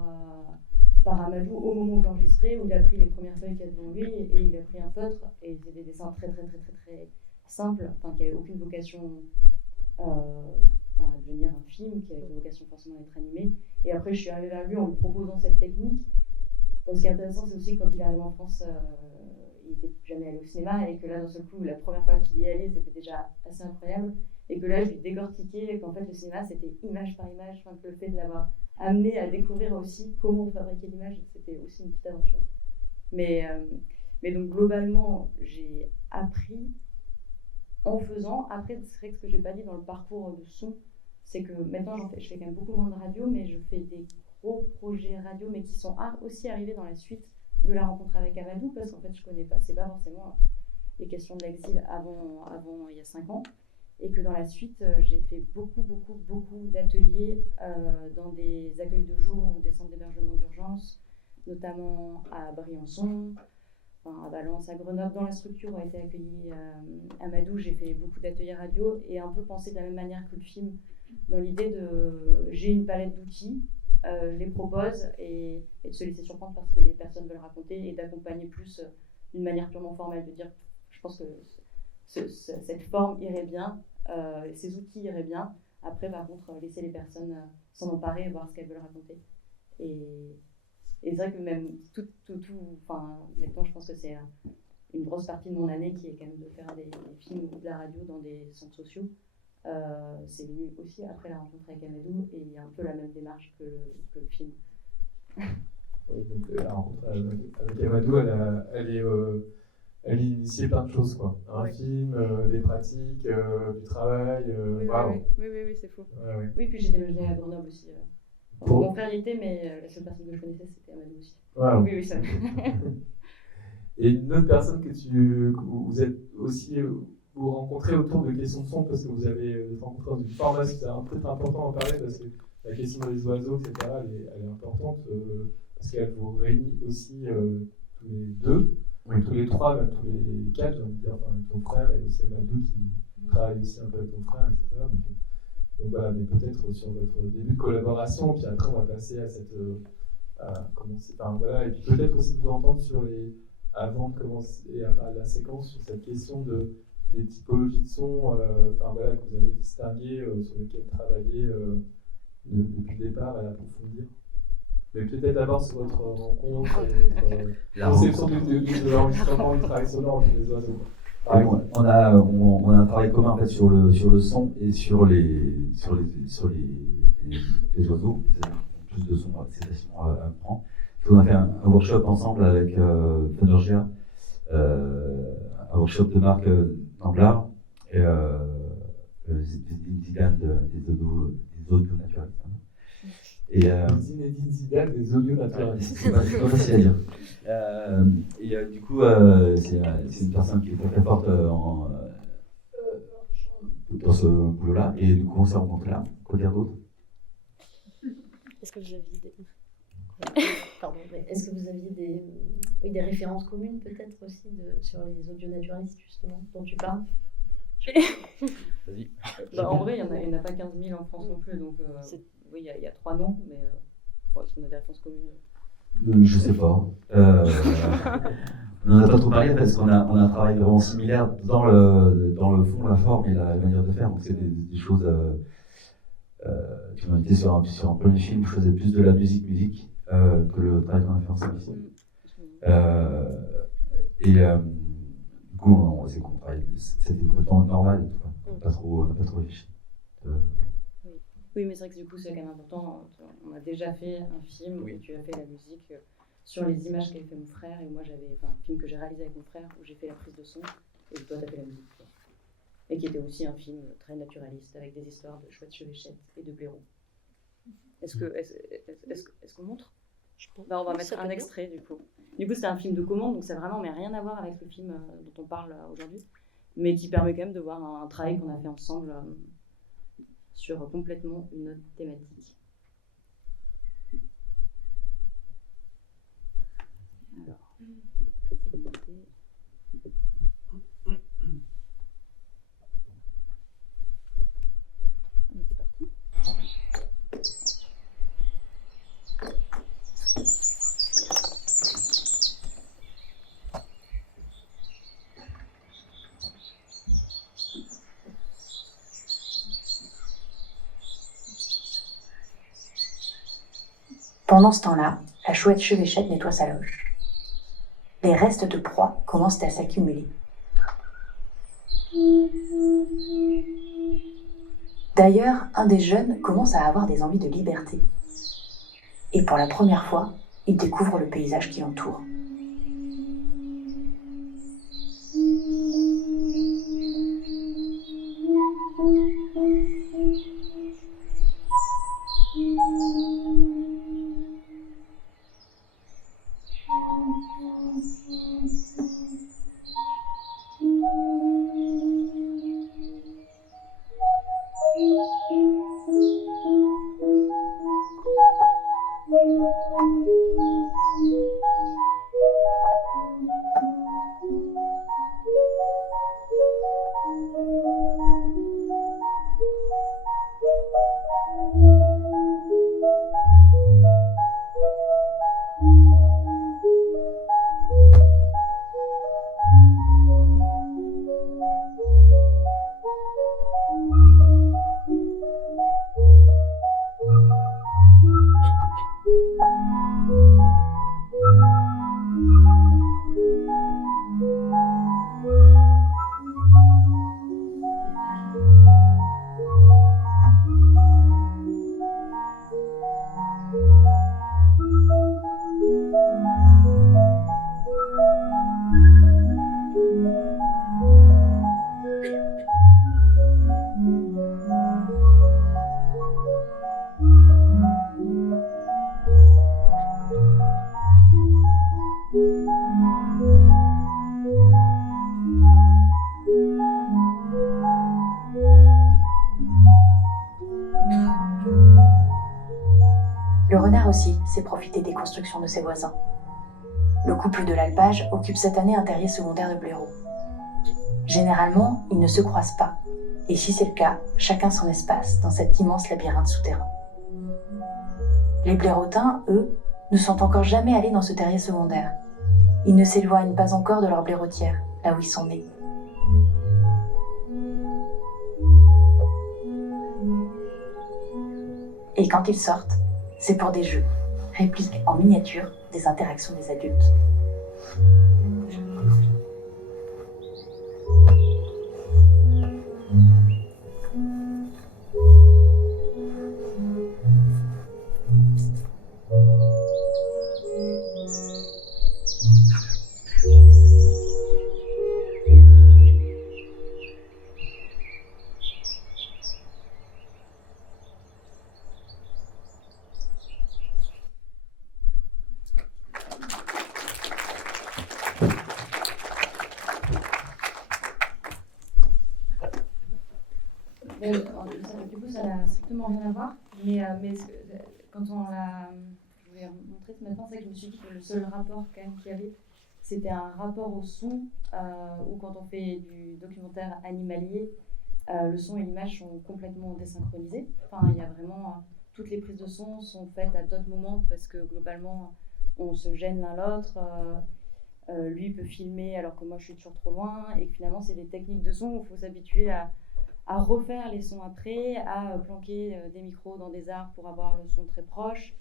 Amadou au moment où j'enregistrais, où il a pris les premières feuilles qu'il y a devant lui et il a pris un feutre, et c'est des dessins très simples, qui n'avaient aucune vocation à devenir un film, qui avait vocation forcément à être animé. Et après, je suis arrivée vers lui en lui proposant cette technique. Donc, ce qui est intéressant, c'est aussi que quand il est arrivé en France, il n'était jamais allé au cinéma, et que là, d'un seul coup, la première fois qu'il y est allé, c'était déjà assez incroyable. Et que là, je lui décortiquais qu'en fait, le cinéma, c'était image par image, que le fait de l'avoir amené à découvrir aussi comment fabriquer l'image, c'était aussi une petite aventure. Mais donc, globalement, j'ai appris en faisant. Après, c'est vrai que ce que je n'ai pas dit dans le parcours de son, c'est que maintenant, je fais quand même beaucoup moins de radio, mais je fais des gros projets radio, mais qui sont aussi arrivés dans la suite de la rencontre avec Amadou, parce qu'en fait, je connais pas, c'est pas forcément les questions de l'exil avant il y a 5 ans. Et que dans la suite, j'ai fait beaucoup d'ateliers dans des accueils de jour ou des centres d'hébergement d'urgence, notamment à Briançon, à Valence, à Grenoble. Dans la structure où a été accueilli Amadou, j'ai fait beaucoup d'ateliers radio et un peu pensé de la même manière que le film, dans l'idée de j'ai une palette d'outils, je les propose et de se laisser surprendre parce que les personnes veulent raconter et d'accompagner plus d'une manière purement formelle, de dire je pense que cette forme irait bien, ces outils iraient bien. Après, par contre, laisser les personnes s'en emparer et voir ce qu'elles veulent raconter. Et c'est vrai que même maintenant, je pense que c'est une grosse partie de mon année qui est quand même de faire des films ou de la radio dans des centres sociaux. C'est venu aussi après la rencontre avec Amadou et un peu la même démarche que le film. Oui, donc la rencontre avec Amadou, elle initiait plein de choses, quoi. Un film, des pratiques, du travail. Oui, c'est fou. Ouais. Oui, puis j'ai déménagé à Grenoble aussi. Mon frère y était, mais la seule personne que je connaissais, c'était Amadou aussi. Wow. Oui, ça. Et une autre personne que vous êtes aussi vous rencontrez autour de questions de son, parce que vous avez rencontré dans une formation, c'est peut-être important d'en parler, parce que la question des oiseaux, etc., elle est importante, parce qu'elle vous réunit aussi tous les deux. Oui, tous les trois, même tous les quatre, j'ai envie de dire, avec ton frère et aussi Amadou qui travaille aussi un peu avec ton frère, etc. Donc voilà, mais peut-être sur votre début de collaboration, puis après on va passer à cette. Et puis peut-être aussi vous entendre avant de commencer à parler de la séquence, sur cette question des typologies de sons que vous avez distinguées, sur lesquelles travailler depuis le départ et approfondir. Mais peut-être d'abord sur votre rencontre et votre conception de l'enregistrement du travail sonore entre les oiseaux. On a un travail commun en fait sur le son et sur les oiseaux. Plus de son, c'est facilement à prendre. On a fait un workshop ensemble avec Fenergia, un workshop de Marc Danglars et Zidane des audios naturalistes. Et Zinedine Zidane des audios naturalistes. C'est pas facile à dire. Du coup, c'est une personne qui est très forte dans ce boulot-là. Et du coup, on s'est rencontrés là. Quoi dire d'autre? Est-ce que vous aviez des références communes peut-être aussi sur les audios naturalistes justement dont tu parles? Vas-y. En vrai, il n'y en a pas 15 000 en France non plus, donc oui, il y a 3 noms, mais est-ce qu'on a des références communes? Je sais pas. On n'en a pas trop parlé parce qu'on a un travail vraiment similaire dans le fond, la forme et la manière de faire. Donc c'est des choses. Tu m'as invité sur un premier film où je faisais plus de la musique que le travail qu'on a fait ensemble ici. Du coup, c'était complètement normal. On n'a pas trop réfléchi. Oui, mais c'est vrai que du coup, c'est quand même important. On a déjà fait un film Oui. où tu as fait la musique sur les images qu'avait fait mon frère, et moi j'avais un film que j'ai réalisé avec mon frère où j'ai fait la prise de son, et toi t'as fait la musique. Quoi. Et qui était aussi un film très naturaliste avec des histoires de chouettes chevêchettes et de blaireaux. Est-ce qu'on montre? Bah, on va mettre un extrait du coup. Du coup, c'était un film de commande, donc ça vraiment mais rien à voir avec le film dont on parle aujourd'hui, mais qui permet quand même de voir un travail qu'on a fait ensemble sur complètement une autre thématique. Alors, il faut monter. Ah, mais c'est parti. Pendant ce temps-là, la chouette chevêchette nettoie sa loge. Les restes de proie commencent à s'accumuler. D'ailleurs, un des jeunes commence à avoir des envies de liberté. Et pour la première fois, il découvre le paysage qui l'entoure. Le renard aussi sait profiter des constructions de ses voisins. Le couple de l'alpage occupe cette année un terrier secondaire de blaireaux. Généralement, ils ne se croisent pas, et si c'est le cas, chacun son espace dans cet immense labyrinthe souterrain. Les blaireautins, eux, ne sont encore jamais allés dans ce terrier secondaire. Ils ne s'éloignent pas encore de leur blaireautière, là où ils sont nés. Et quand ils sortent, c'est pour des jeux, répliques en miniature des interactions des adultes. Du coup, ça n'a strictement rien à voir, mais quand on l'a, je voulais montrer ce matin, c'est que je me suis dit que le seul rapport quand même qu'il y avait, c'était un rapport au son, où quand on fait du documentaire animalier, le son et l'image sont complètement désynchronisés. Enfin, il y a vraiment toutes les prises de son sont faites à d'autres moments parce que globalement, on se gêne l'un l'autre. Lui peut filmer alors que moi je suis toujours trop loin, et que finalement c'est des techniques de son où il faut s'habituer à refaire les sons après, à planquer des micros dans des arbres pour avoir le son très proche,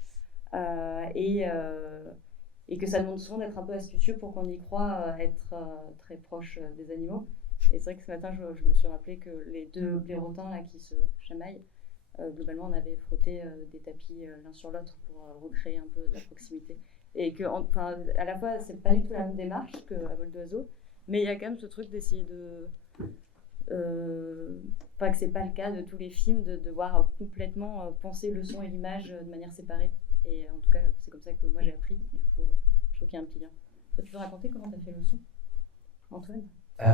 et que ça demande souvent d'être un peu astucieux pour qu'on y croit être très proche des animaux. Et c'est vrai que ce matin je me suis rappelé que les deux blaireautins là qui se chamaillent, globalement, on avait frotté des tapis l'un sur l'autre pour recréer un peu de la proximité. Et que, à la fois, c'est pas du tout la même démarche qu'à vol d'oiseau, mais il y a quand même ce truc d'essayer de... Pas que c'est pas le cas de tous les films, de devoir complètement penser le son et l'image de manière séparée. Et en tout cas, c'est comme ça que moi j'ai appris. Du coup, je trouve qu'il y a un petit lien. Toi, tu peux raconter comment tu as fait le son, Antoine?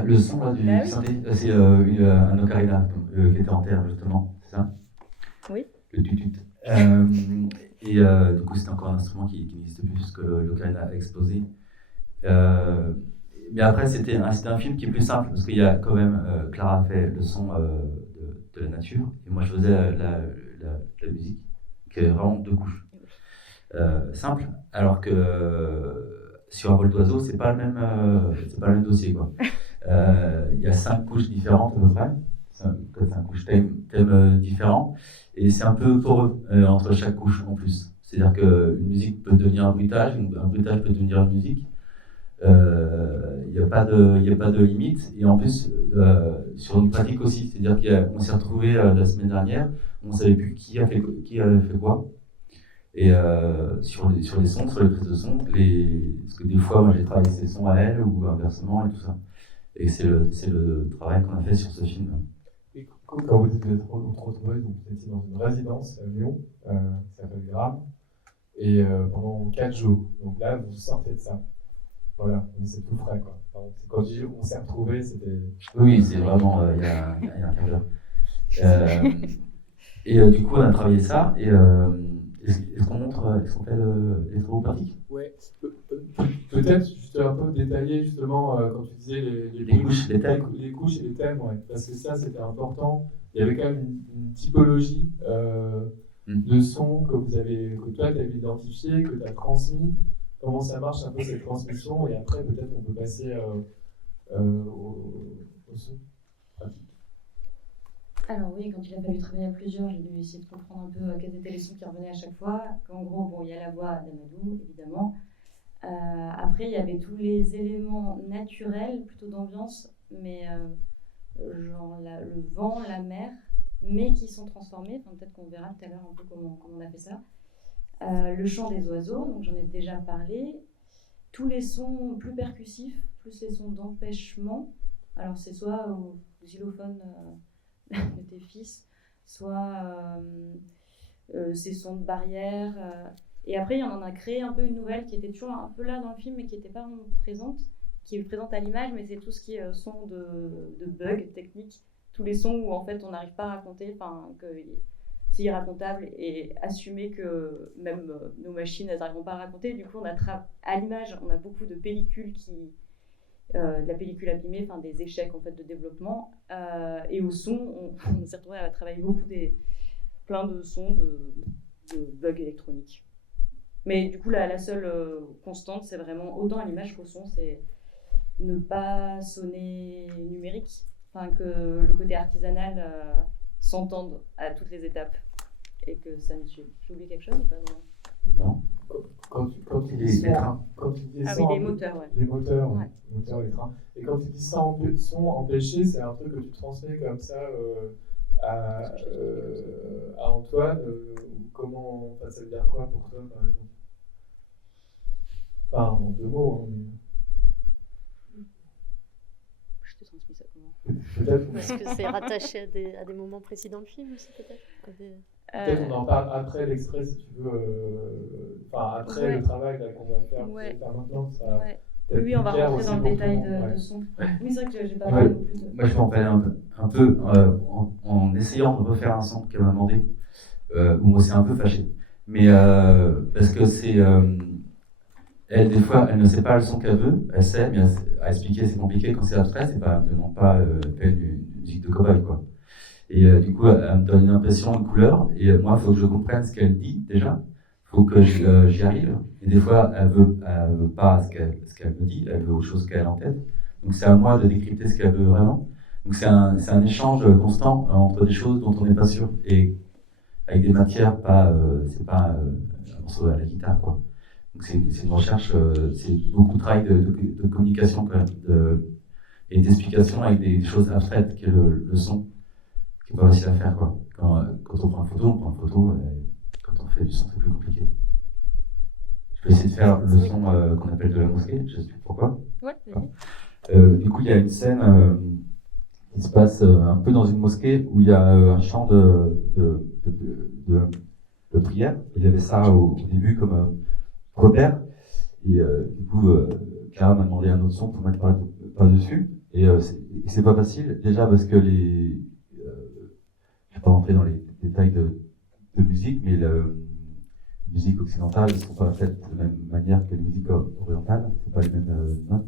Le son là, du Bah oui. synthé, c'est un ocarina qui était en terre justement, c'est ça? Oui. Le tutut. Et du coup, c'était encore un instrument qui n'existe plus parce que l'ocarina a explosé. Mais après, c'était un film qui est plus simple parce qu'il y a quand même, Clara a fait le son de la nature et moi je faisais la musique, qui est vraiment 2 couches. Simple, alors que sur un vol d'oiseau, c'est pas le même dossier quoi. Il y a 5 couches différentes à peu près, 5 couches thèmes différents, et c'est un peu poreux entre chaque couche en plus. C'est-à-dire qu'une musique peut devenir un bruitage peut devenir une musique. Il n'y a pas de limite, et en plus sur une pratique aussi, c'est-à-dire qu'on s'est retrouvé la semaine dernière, on ne savait plus qui avait fait quoi, et sur les sons, sur les prises de son, parce que des fois moi j'ai travaillé ces sons à elle ou inversement et tout ça, et c'est le travail qu'on a fait sur ce film. Et quand vous étiez retrouvés, vous étiez dans une résidence à Lyon, qui s'appelle Gram, et pendant 4 jours, donc là vous sortez de ça. Voilà, c'est tout frais quoi. Enfin, quand je dis on s'est retrouvés, c'était... Oui, c'est vraiment il y a un quart d'heure. Et du coup, on a travaillé ça. Et est-ce qu'on fait les travaux pratiques? Ouais, peut-être juste un peu détailler justement quand tu disais les couches, les thèmes. Les couches et les thèmes, ouais. Parce que ça, c'était important. Il y avait quand même une typologie de sons que toi, tu avais identifié, que tu as transmis. Comment ça marche un peu cette transmission, et après peut-être on peut passer au son pratique. Alors oui, quand il a fallu travailler à plusieurs, j'ai dû essayer de comprendre un peu quels étaient les sons qui revenaient à chaque fois. En gros, il y a la voix d'Amadou, évidemment. Après, il y avait tous les éléments naturels, plutôt d'ambiance, mais genre le vent, la mer, mais qui sont transformés. Enfin, peut-être qu'on verra tout à l'heure un peu comment on a fait ça. Le chant des oiseaux, donc j'en ai déjà parlé. Tous les sons plus percussifs, plus les sons d'empêchement. Alors c'est soit au xylophone de tes fils, soit ces sons de barrière. Et après, on en a créé un peu une nouvelle qui était toujours un peu là dans le film, mais qui n'était pas présente, qui est présente à l'image, mais c'est tout ce qui est son de bugs techniques. Tous les sons où en fait on n'arrive pas à raconter, que c'est irracontable, et assumer que même nos machines, elles n'arriveront pas à raconter. Du coup, à l'image, on a beaucoup de pellicules de la pellicule abîmée, des échecs en fait de développement. Et au son, on s'est retrouvé à travailler plein de sons de bugs électroniques. Mais du coup, la seule constante, c'est vraiment autant à l'image qu'au son, c'est ne pas sonner numérique, que le côté artisanal s'entende à toutes les étapes, et que ça ne suit. J'ai oublié quelque chose ou pas? Non. Quand tu dis les trains. Quand tu dis oui, les moteurs, ouais. Les moteurs, ouais. Les moteurs, les trains. Et quand tu dis son empêché, c'est un truc que tu transmets comme ça à Antoine. Comment, ça veut dire quoi pour toi, par exemple? Pas en 2 mots, mais... Je te transmets ça comment? Peut-être. Est-ce que c'est rattaché à des moments précis dans le film aussi, peut-être? Peut-être on en parle après l'extrait, si tu veux. Après le travail qu'on va faire, maintenant. Ça, oui, on va rentrer dans le détail de son. Oui, c'est vrai que j'ai pas parlé non plus. Moi, je vais en parler un peu en essayant de refaire un son qu'elle m'a demandé. Bon, c'est un peu fâché. Mais parce que c'est... elle, des fois, elle ne sait pas le son qu'elle veut. Elle sait, mais à expliquer, c'est compliqué. Quand c'est abstrait, c'est pas, ne demande pas une musique de cow-boy, quoi. Et du coup, elle me donne une impression, une couleur. Et moi, il faut que je comprenne ce qu'elle dit, déjà. Il faut que j'y arrive. Et des fois, elle veut pas ce qu'elle me dit. Elle veut autre chose qu'elle a en tête. Donc, c'est à moi de décrypter ce qu'elle veut vraiment. Donc, c'est un échange constant entre des choses dont on n'est pas sûr. Et avec des matières, c'est pas un morceau à la guitare, quoi. Donc, c'est une recherche, c'est beaucoup de travail de communication, quand même, et d'explication avec des choses abstraites, qui est le son. C'est pas facile à faire, quoi. Quand on prend une photo essayé de faire le son qu'on appelle de la mosquée, je sais plus pourquoi. Ouais, vas-y. Du coup, il y a une scène qui se passe un peu dans une mosquée où il y a un chant de prière. Il y avait ça au début comme repère. Et du coup, Clara m'a demandé un autre son pour mettre pas dessus. Et c'est pas facile, déjà parce que je vais pas rentrer dans les détails de musique, mais les musiques occidentales ne sont pas faites de la même manière que les musiques orientales, c'est pas les mêmes notes.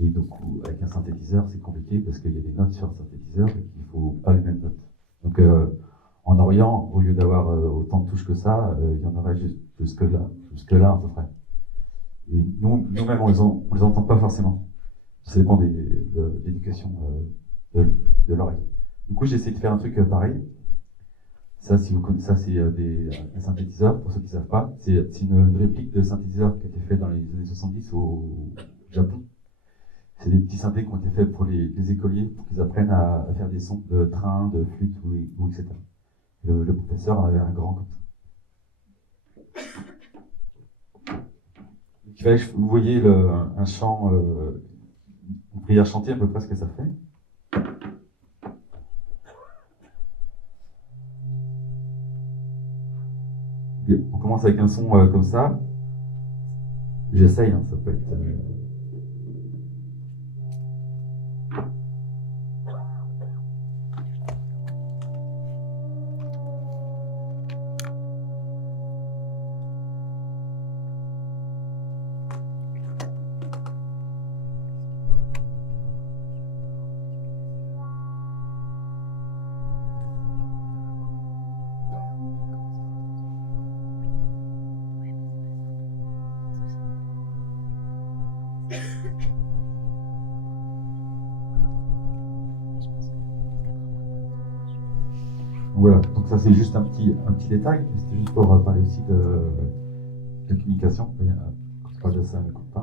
Et donc, avec un synthétiseur, c'est compliqué parce qu'il y a des notes sur un synthétiseur et qu'il ne faut pas les mêmes notes. Donc, en Orient, au lieu d'avoir autant de touches que ça, il y en aurait jusque-là à peu près. Et nous-mêmes, on les entend pas forcément. Ça dépend de l'éducation de l'oreille. Du coup, j'ai essayé de faire un truc pareil. Ça, si vous connaissez, ça c'est un synthétiseur, pour ceux qui ne savent pas. C'est une réplique de synthétiseur qui a été faite dans les années 70 au Japon. C'est des petits synthés qui ont été faits pour les écoliers, pour qu'ils apprennent à faire des sons de train, de flûte, ou etc. Le professeur en avait un grand comme ça. Il fallait que vous voyez un chant, une prière chantée, à peu près ce que ça fait. On commence avec un son comme ça. J'essaye, hein, ça peut être... Voilà, donc ça c'est juste un petit détail, mais c'était juste pour parler aussi de communication. Quand pas de ça, ne m'écoute pas.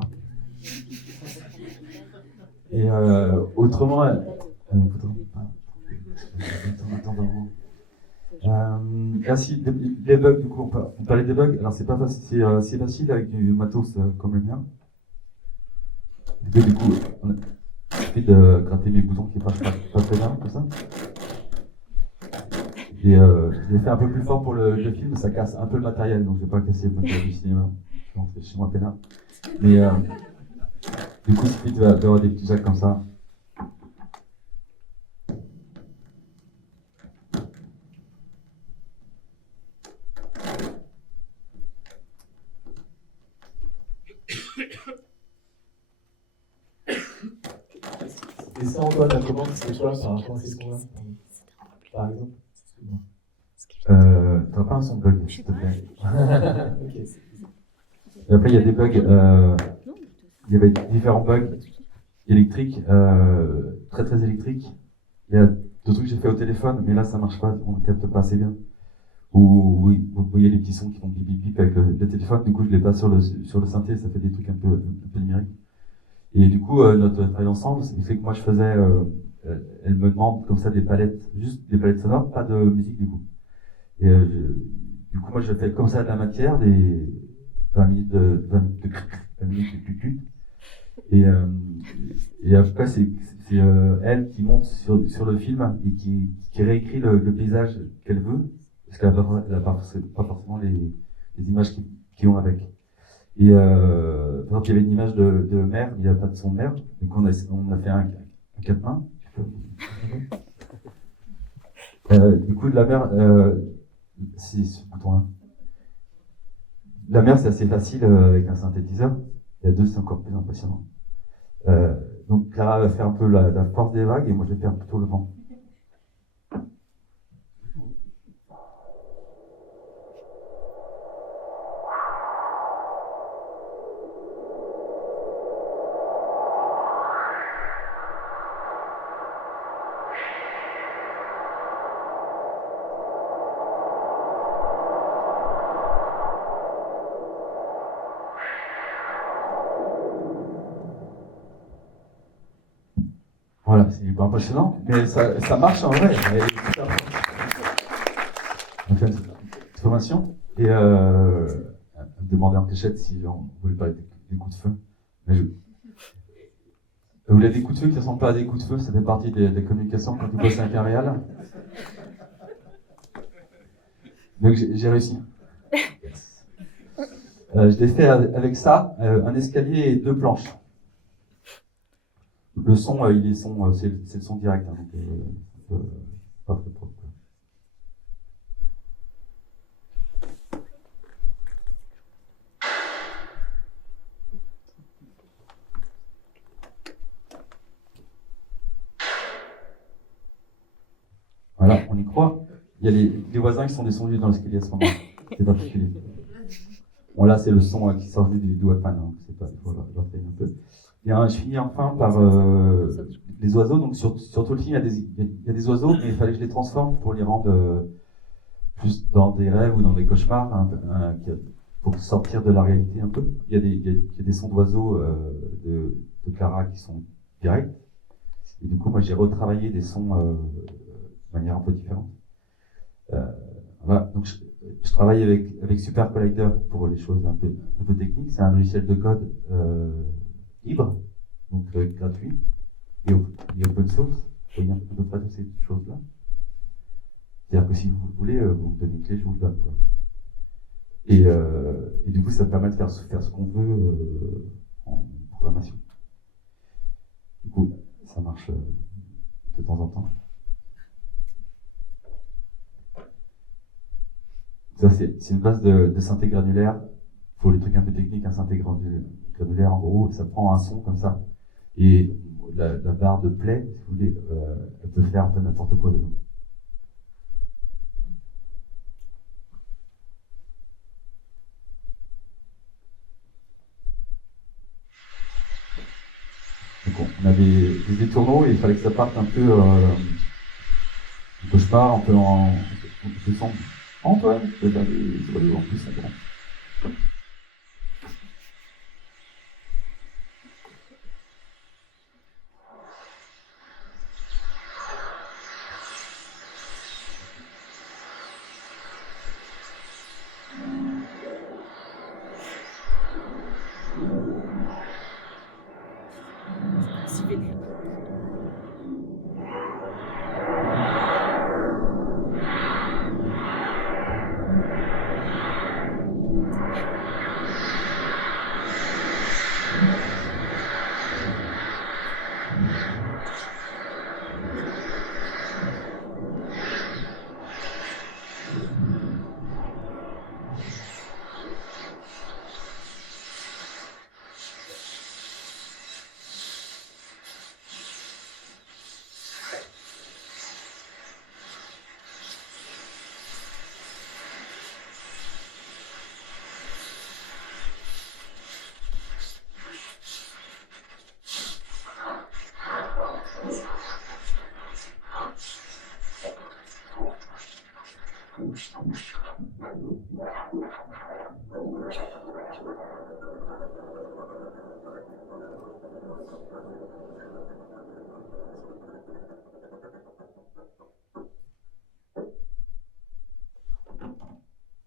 Et autrement, là si, les bugs, du coup, on parlait des bugs, alors c'est pas facile, c'est facile avec du matos comme le mien. Et du coup, on a fait de gratter mes boutons qui passent pas très bien, comme ça. Et je l'ai fait un peu plus fort pour le film, ça casse un peu le matériel, donc je vais pas casser le matériel du cinéma. Je vais rentrer chez moi peinard. Mais du coup, il suffit d'avoir des petits jacks comme ça. Et ça, Antoine, la commande, c'est quoi par rapport à ces sons-là, par exemple? T'as pas un son de bug, s'il te plaît. Okay. Et après, il y a des bugs. Il y avait différents bugs électriques, très très électriques. Il y a deux trucs que j'ai fait au téléphone, mais là ça marche pas, on ne capte pas assez bien. Ou oui, vous voyez les petits sons qui font bip bip bip avec le téléphone. Du coup, je l'ai pas sur le synthé, ça fait des trucs un peu numériques. Et du coup, notre travail ensemble, c'est que moi je faisais, elle me demande comme ça des palettes, juste des palettes sonores, pas de musique du coup. Et du coup, moi je fais comme ça de la matière, des 20 minutes de cucu. Et après, c'est elle qui monte sur le film et qui réécrit le paysage qu'elle veut, parce qu'elle n'a pas forcément les images qui vont avec. Et par exemple, il y avait une image de mer, il n'y a pas de son de mer, donc on a fait un 4-1. Du coup, de la mer, c'est ce bouton-là. La mer, c'est assez facile avec un synthétiseur. Il y a deux, c'est encore plus impressionnant. Donc Clara va faire un peu la force des vagues et moi je vais faire plutôt le vent. Voilà, c'est pas impressionnant, mais ça marche en vrai. On fait une formation et un demandé en cachette si on voulait parler des coups de feu. Mais vous voulez des coups de feu qui ne ressemblent pas à des coups de feu, ça fait partie des communications quand vous bossez avec un réal. Donc j'ai réussi. Je l'ai fait avec ça, un escalier et 2 planches. Le son, c'est le son direct, hein, donc pas très propre. Voilà, on y croit. Il y a les voisins qui sont descendus dans l'escalier à ce moment-là. C'est particulier. Bon, là, c'est le son qui sort du Walkman. Hein. C'est pas, il faut l'entraîner un peu. Je finis enfin par les oiseaux. Donc, sur tout le film, il y a des oiseaux, mais il fallait que je les transforme pour les rendre plus dans des rêves ou dans des cauchemars, pour sortir de la réalité un peu. Il y a des sons d'oiseaux de Clara qui sont directs. Et du coup, moi, j'ai retravaillé des sons de manière un peu différente. Voilà. Donc, je travaille avec Super Collider pour les choses un peu techniques. C'est un logiciel de code libre, donc gratuit et open source. Il y a à peu près toutes ces choses-là. C'est-à-dire que si vous le voulez, vous me donnez une clé, je vous le donne, quoi. Et du coup, ça me permet de faire ce qu'on veut en programmation. Du coup, ça marche de temps en temps. Ça, c'est une base de synthé granulaire. Pour les trucs un peu techniques, un synthé granulaire, en gros, ça prend un son comme ça. Et la barre de play, si vous voulez, elle peut faire un peu n'importe quoi dedans. Donc on a des tourneaux et il fallait que ça parte un peu cauchemar, un peu en son. Antoine, je vais faire des oiseaux en plus, ça.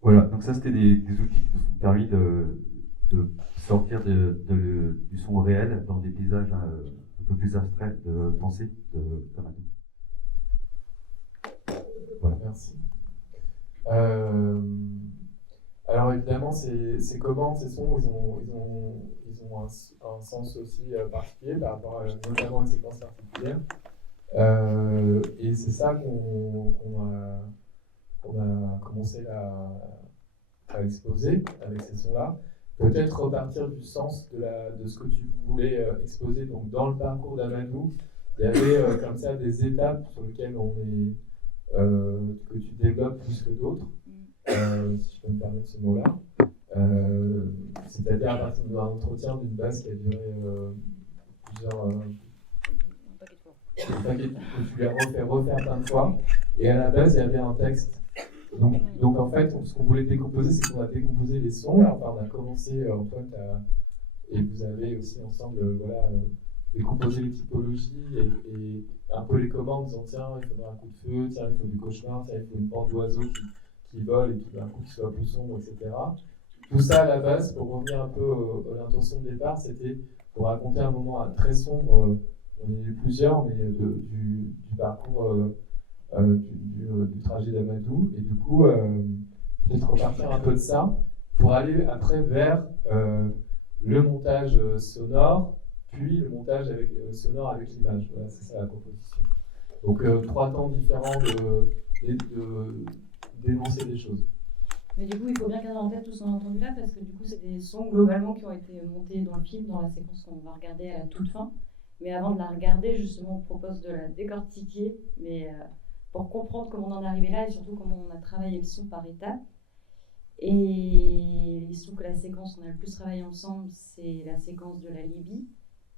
Voilà, donc ça c'était des outils qui nous ont permis de sortir du son réel dans des paysages un peu plus abstraits de pensée de Tamadou. Voilà. Merci. Alors évidemment, ces commandes, ces sons, ils ont un sens aussi particulier par rapport à notamment une séquence particulière. Et c'est ça qu'on a commencé à exposer avec ces sons-là. Peut-être repartir du sens de ce que tu voulais exposer. Donc dans le parcours d'Amadou, il y avait comme ça des étapes sur lesquelles que tu développes plus que d'autres, si je peux me permettre ce mot-là. C'est-à-dire à partir d'un entretien d'une base qui a duré plusieurs... que tu lui as refaire plein de fois. Et à la base, il y avait un texte. Donc en fait, ce qu'on voulait décomposer, c'est qu'on a décomposé les sons. Là, enfin, on a commencé, Antoine, et vous avez aussi ensemble décomposé les typologies et un peu les commandes en disant tiens, il faudra un coup de feu, tiens, il faut du cauchemar, tiens, il faut une bande d'oiseaux qui vole et tout d'un coup qui soit plus sombre, etc. tout ça à la base, pour revenir un peu à l'intention de départ, c'était pour raconter un moment très sombre, on y est plusieurs, mais du parcours du trajet d'Amadou. Et du coup, peut-être repartir un peu de ça pour aller après vers le montage sonore, puis le montage sonore avec l'image. Voilà, c'est ça la proposition. Donc 3 temps différents d'énoncer des choses. Mais du coup, il faut bien garder en tête tout ce qu'on a entendu là, parce que du coup, c'est des sons globalement qui ont été montés dans le film, dans la séquence qu'on va regarder à la toute fin. Mais avant de la regarder, justement, on propose de la décortiquer, mais pour comprendre comment on en est arrivé là et surtout comment on a travaillé le son par étapes. Et il se trouve que la séquence qu'on a le plus travaillé ensemble, c'est la séquence de la Libye.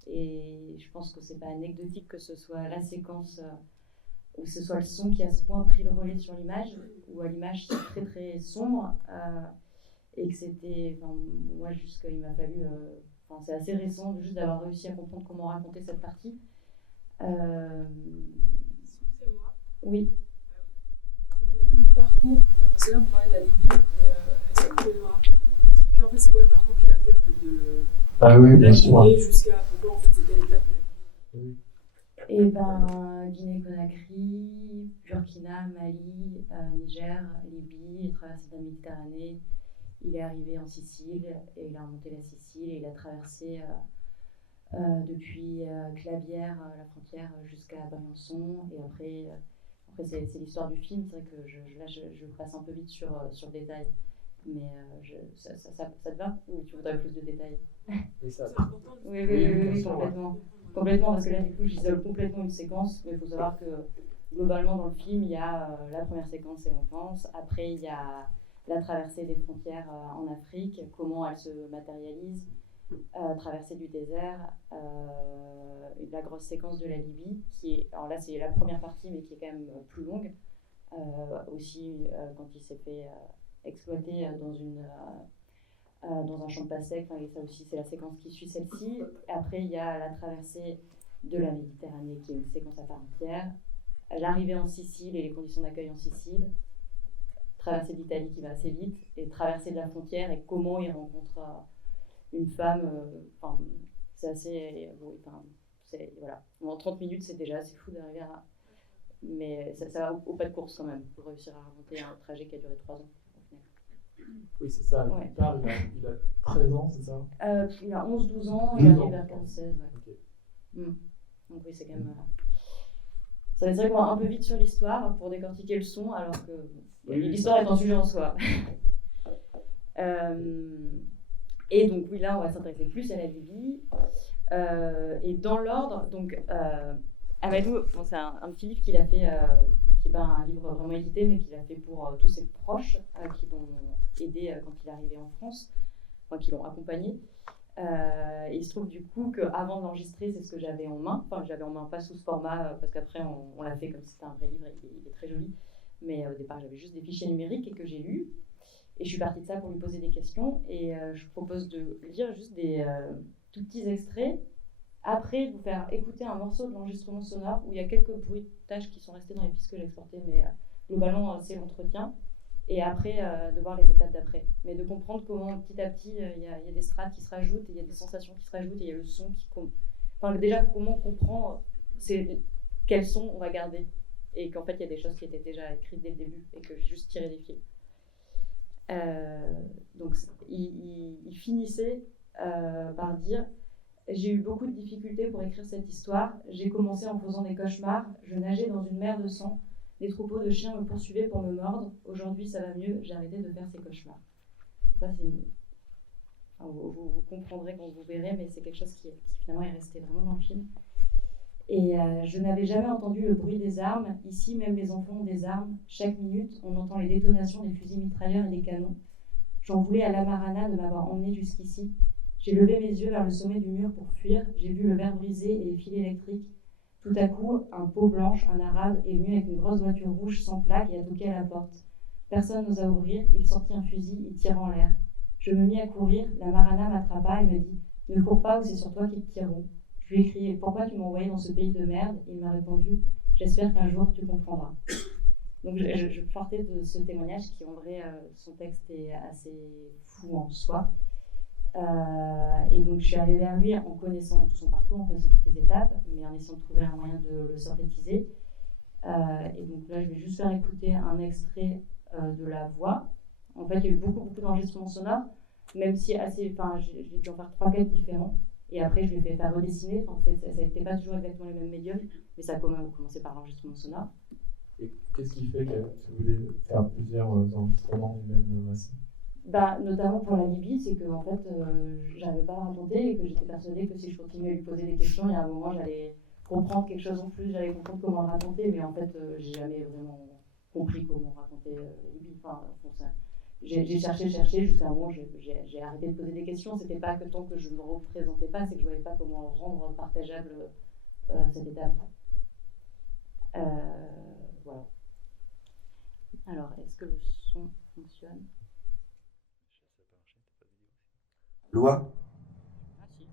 Et je pense que c'est pas anecdotique que ce soit la séquence où ce soit le son qui a à ce point pris le relais sur l'image, où à l'image c'est très très sombre, et que c'était, moi il m'a fallu, c'est assez récent juste d'avoir réussi à comprendre comment raconter cette partie. Excusez-moi. Oui. Au niveau du parcours, parce que là vous parlez de la Libye, mais est-ce que vous pouvez nous expliquer en fait c'est quoi le parcours qu'il a fait en fait de oui, bien sûr. Jusqu'à pourquoi en fait c'est quelle étape Oui. Et Guinée-Conakry, Burkina, Mali, Niger, Libye, traversé de la Méditerranée. Il est arrivé en Sicile et il a remonté la Sicile et il a traversé depuis Clavière, la frontière, jusqu'à Briançon. Et après c'est l'histoire du film. C'est vrai que je passe un peu vite sur le détail. Mais ça te va ou tu voudrais plus de détails? Oui, ça. Oui, complètement, parce que là, du coup, j'isole complètement une séquence, mais il faut savoir que globalement, dans le film, il y a la première séquence, c'est l'enfance. Après, il y a la traversée des frontières en Afrique, comment elle se matérialise, traversée du désert, la grosse séquence de la Libye, qui est, alors là, c'est la première partie, mais qui est quand même plus longue. Aussi, quand il s'est fait exploiter dans un champ de pastèques, et ça aussi c'est la séquence qui suit celle-ci. Après il y a la traversée de la Méditerranée qui est une séquence à part entière, l'arrivée en Sicile et les conditions d'accueil en Sicile, traversée d'Italie qui va assez vite, et traversée de la frontière et comment il rencontre une femme. C'est assez... voilà. En 30 minutes c'est déjà assez fou d'arriver à... Mais ça va au pas de course quand même, pour réussir à raconter un trajet qui a duré 3 ans. Oui, c'est ça. Ouais. Il a 13 ans, c'est ça? Il a 11-12 ans, il arrive vers 15-16. Ouais. Okay. Donc oui, c'est quand même... C'est vrai qu'on va un peu vite sur l'histoire pour décortiquer le son, alors que l'histoire est un sujet en soi. Et donc oui, là, on va s'intéresser plus à la Libye. Et dans l'ordre, donc Amadou, c'est un petit livre qu'il a fait... qui n'est pas un livre vraiment édité, mais qu'il a fait pour tous ses proches qui l'ont aidé quand il est arrivé en France, qui l'ont accompagné. Et il se trouve du coup qu'avant de l'enregistrer, c'est ce que j'avais en main. Enfin, j'avais en main pas sous ce format, parce qu'après on l'a fait comme si c'était un vrai livre, il est très joli. Mais au départ, j'avais juste des fichiers numériques et que j'ai lus. Et je suis partie de ça pour lui poser des questions. Et je propose de lire juste des tout petits extraits. Après, de vous faire écouter un morceau de l'enregistrement sonore où il y a quelques bruitages qui sont restés dans les pistes que j'ai exportées, mais globalement, c'est l'entretien. Et après, de voir les étapes d'après. Mais de comprendre comment, petit à petit, il y a des strates qui se rajoutent, il y a des sensations qui se rajoutent, et il y a le son qui... déjà, comment comprendre quel son on va garder. Et qu'en fait, il y a des choses qui étaient déjà écrites dès le début, et que j'ai juste tiré des fils. Donc, il finissait par dire... J'ai eu beaucoup de difficultés pour écrire cette histoire. J'ai commencé en faisant des cauchemars. Je nageais dans une mer de sang. Des troupeaux de chiens me poursuivaient pour me mordre. Aujourd'hui, ça va mieux. J'ai arrêté de faire ces cauchemars. Ça, c'est vous comprendrez quand vous verrez, mais c'est quelque chose qui finalement est resté vraiment dans le film. Et je n'avais jamais entendu le bruit des armes. Ici, même les enfants ont des armes. Chaque minute, on entend les détonations des fusils mitrailleurs et des canons. J'en voulais à la Marana de m'avoir emmené jusqu'ici. J'ai levé mes yeux vers le sommet du mur pour fuir. J'ai vu le verre brisé et les fils électriques. Tout à coup, un peau blanche, un arabe, est venu avec une grosse voiture rouge sans plaque et a toqué à la porte. Personne n'osa ouvrir. Il sortit un fusil, il tira en l'air. Je me mis à courir. La Marana m'attrapa et me dit « Ne cours pas ou c'est sur toi qu'ils tireront ». Je lui ai crié « Pourquoi tu m'as envoyé dans ce pays de merde ?» Il m'a répondu « J'espère qu'un jour tu comprendras ». Donc je partais de ce témoignage qui, en vrai, son texte est assez fou en soi. Et donc je suis allée vers lui en connaissant tout son parcours, en connaissant toutes les étapes, mais en essayant de trouver un moyen de le synthétiser. Et donc là, je vais juste faire écouter un extrait de la voix. En fait, il y a eu beaucoup d'enregistrements sonores, même si j'ai dû en faire 3-4 différents. Et après, je l'ai fait faire redessiner. Ça n'était pas toujours exactement les mêmes médiums, mais ça a quand même commencé par l'enregistrement sonore. Et qu'est-ce qui fait que tu voulais faire plusieurs enregistrements du même récit? Notamment pour la Libye, c'est que en fait, j'avais pas à raconter et que j'étais persuadée que si je continuais à lui poser des questions, il y a un moment, j'allais comprendre quelque chose en plus, j'allais comprendre comment le raconter, mais en fait, j'ai jamais vraiment compris comment raconter la Libye. J'ai cherché jusqu'à un moment, j'ai arrêté de poser des questions. C'était pas que tant que je ne me représentais pas, c'est que je voyais pas comment rendre partageable cette étape. Voilà. Alors, est-ce que le son fonctionne? Loi. Ah si.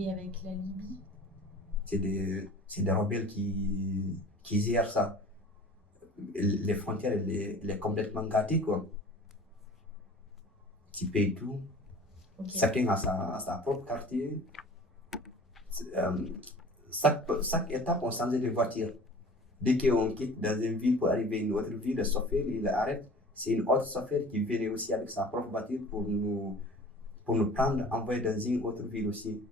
Et avec la Libye? C'est des rebelles qui gèrent ça. Les frontières, elle est complètement gâtée, quoi. Tu payes tout. Okay. Chacun a sa propre quartier. Chaque étape, on changeait de voiture. Dès qu'on quitte dans une ville pour arriver à une autre ville, le chauffeur, il arrête. C'est une autre chauffeur qui venait aussi avec sa propre voiture pour nous prendre, envoyer dans une autre ville aussi.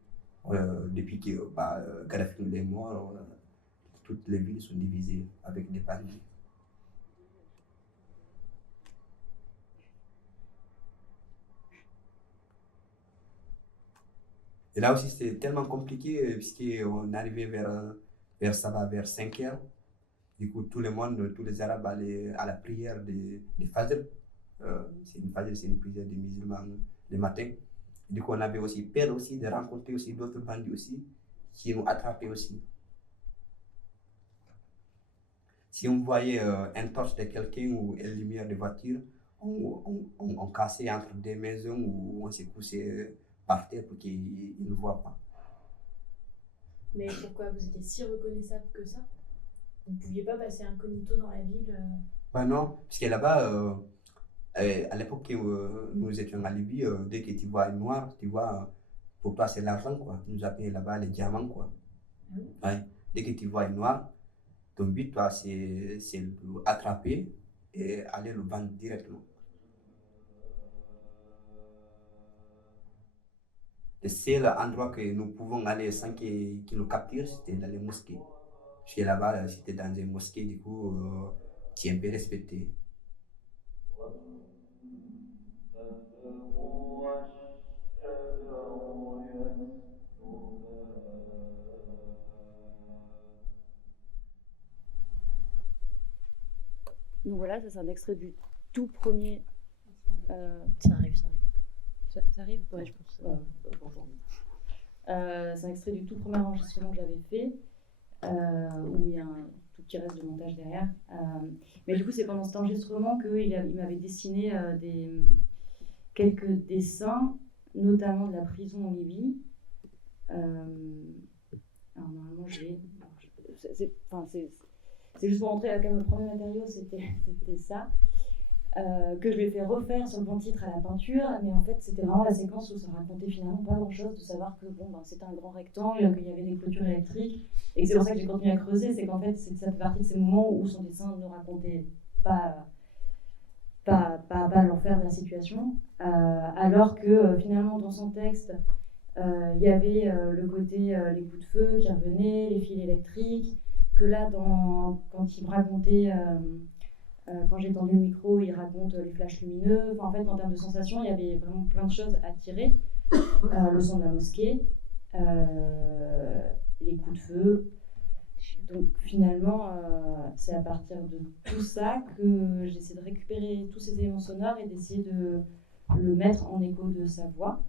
Depuis que Kadhafi est mort, toutes les villes sont divisées avec des parties. Et là aussi, c'était tellement compliqué puisqu'on arrivait vers 5 heures. Du coup, tous les Arabes allaient à la prière des Fajr. C'est une prière des musulmans le matin. Du coup, on avait aussi peur aussi de rencontrer aussi d'autres bandits aussi qui nous attrapaient aussi. Si on voyait un torche de quelqu'un ou une lumière de voiture, on cassait entre des maisons ou on s'est couché par terre pour qu'ils ne voient pas. Mais pourquoi vous étiez si reconnaissable que ça? Vous ne pouviez pas passer incognito dans la ville? Non, parce que là-bas, à l'époque où nous étions en Libye, dès que tu vois un noir, tu vois, pour toi c'est l'argent, quoi. Ils nous appelaient là-bas les diamants, quoi. Ouais. Dès que tu vois un noir, ton but, toi, c'est le attraper et aller le vendre directement. Le seul endroit que nous pouvons aller sans qu'ils nous capturent, c'était dans les mosquées. Parce que là-bas, c'était dans une mosquée, du coup, tu es un peu respecté. Donc voilà, ça c'est un extrait du tout premier. Ça arrive. Ça arrive? Ouais, je pense. C'est un extrait du tout premier enregistrement que j'avais fait, où il y a un tout petit reste de montage derrière. Mais du coup, c'est pendant cet enregistrement qu'il m'avait dessiné quelques dessins, notamment de la prison en Libye. Alors normalement, c'est juste pour montrer à quel point le premier matériau, c'était ça. Que je lui ai fait refaire sur le bon titre à la peinture, mais en fait c'était vraiment la séquence où ça racontait finalement pas grand chose, de savoir que c'était un grand rectangle, qu'il y avait des clôtures électriques, et que c'est pour ça que j'ai continué à creuser, c'est qu'en fait ça fait partie de ces moments où son dessin ne racontait pas l'enfer de la situation, alors que finalement dans son texte il y avait le côté les coups de feu qui revenaient, les fils électriques, que là quand il me racontait quand j'ai tendu le micro, il raconte les flashs lumineux. En fait, en termes de sensations, il y avait vraiment plein de choses à tirer. Le son de la mosquée, les coups de feu. Donc finalement, c'est à partir de tout ça que j'essaie de récupérer tous ces éléments sonores et d'essayer de le mettre en écho de sa voix.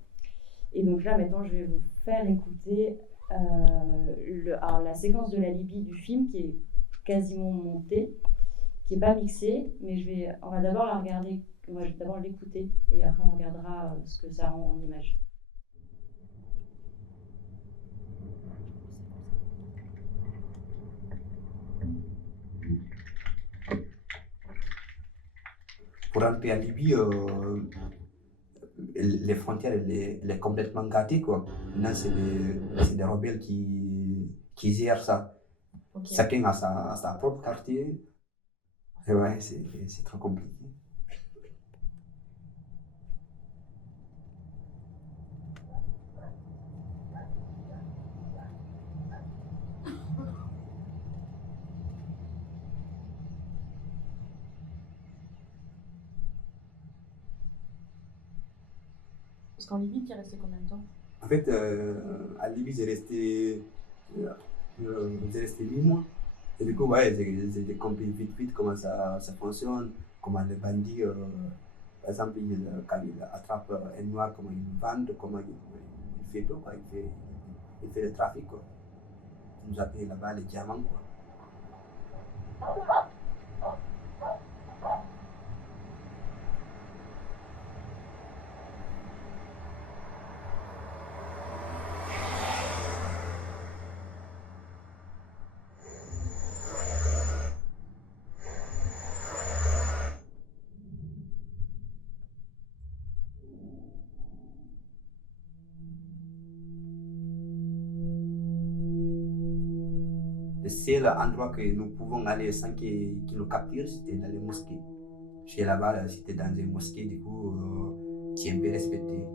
Et donc là, maintenant, je vais vous faire écouter la séquence de la Libye du film qui est quasiment montée, qui n'est pas mixée, mais on va d'abord la regarder, on va d'abord l'écouter et après on regardera ce que ça rend en image. pour rentrer en Libye, les frontières, elle est complètement gâtée, quoi. Maintenant, c'est des rebelles qui gèrent ça. Ok. Chacun a sa propre quartier. Et ouais, c'est trop compliqué. Parce qu'en Libye, tu es resté combien de temps? En fait, à Libye, j'ai resté 8 mois. Et du coup, ouais, j'ai compris vite comment ça fonctionne, comment les bandits, par exemple, quand ils attrapent un noir, comment ils le vendent, comment il fait tout, quoi. Il fait le trafic, quoi. Ils nous appellent là-bas les diamants, quoi. Le seul endroit que nous pouvons aller sans qu'ils nous capturent, c'était dans les mosquées. Chez là-bas, c'était dans une mosquée, du coup, tu es un peu respecté.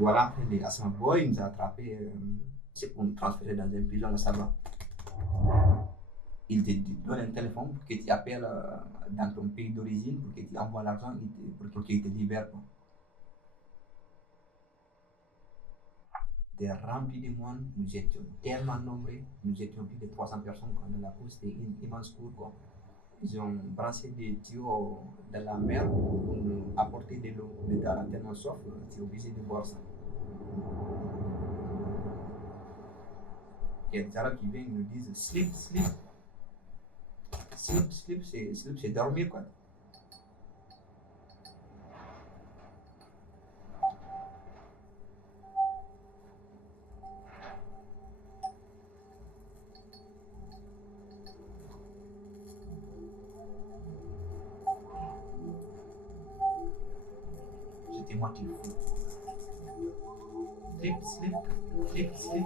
Voilà, après les Asma Boy, ils nous ont attrapés, c'est pour nous transférer dans une prison à Saba. Ils te donnent un téléphone pour que tu appelles dans ton pays d'origine, pour que tu envoies l'argent, pour qu'ils te libèrent. C'était rempli de monde, nous étions tellement nombreux, nous étions plus de 300 personnes quand on a la cour, c'était une immense cour, quoi. Ils ont branché des tuyaux dans la mer pour nous apporter de l'eau. Mais t'as tellement soif, tu es obligé de boire ça. Il y a des Arabes qui viennent et nous disent sleep, sleep. Sleep, c'est dormir, quoi. J'étais moitié fou. Sleep, sleep, sleep, sleep.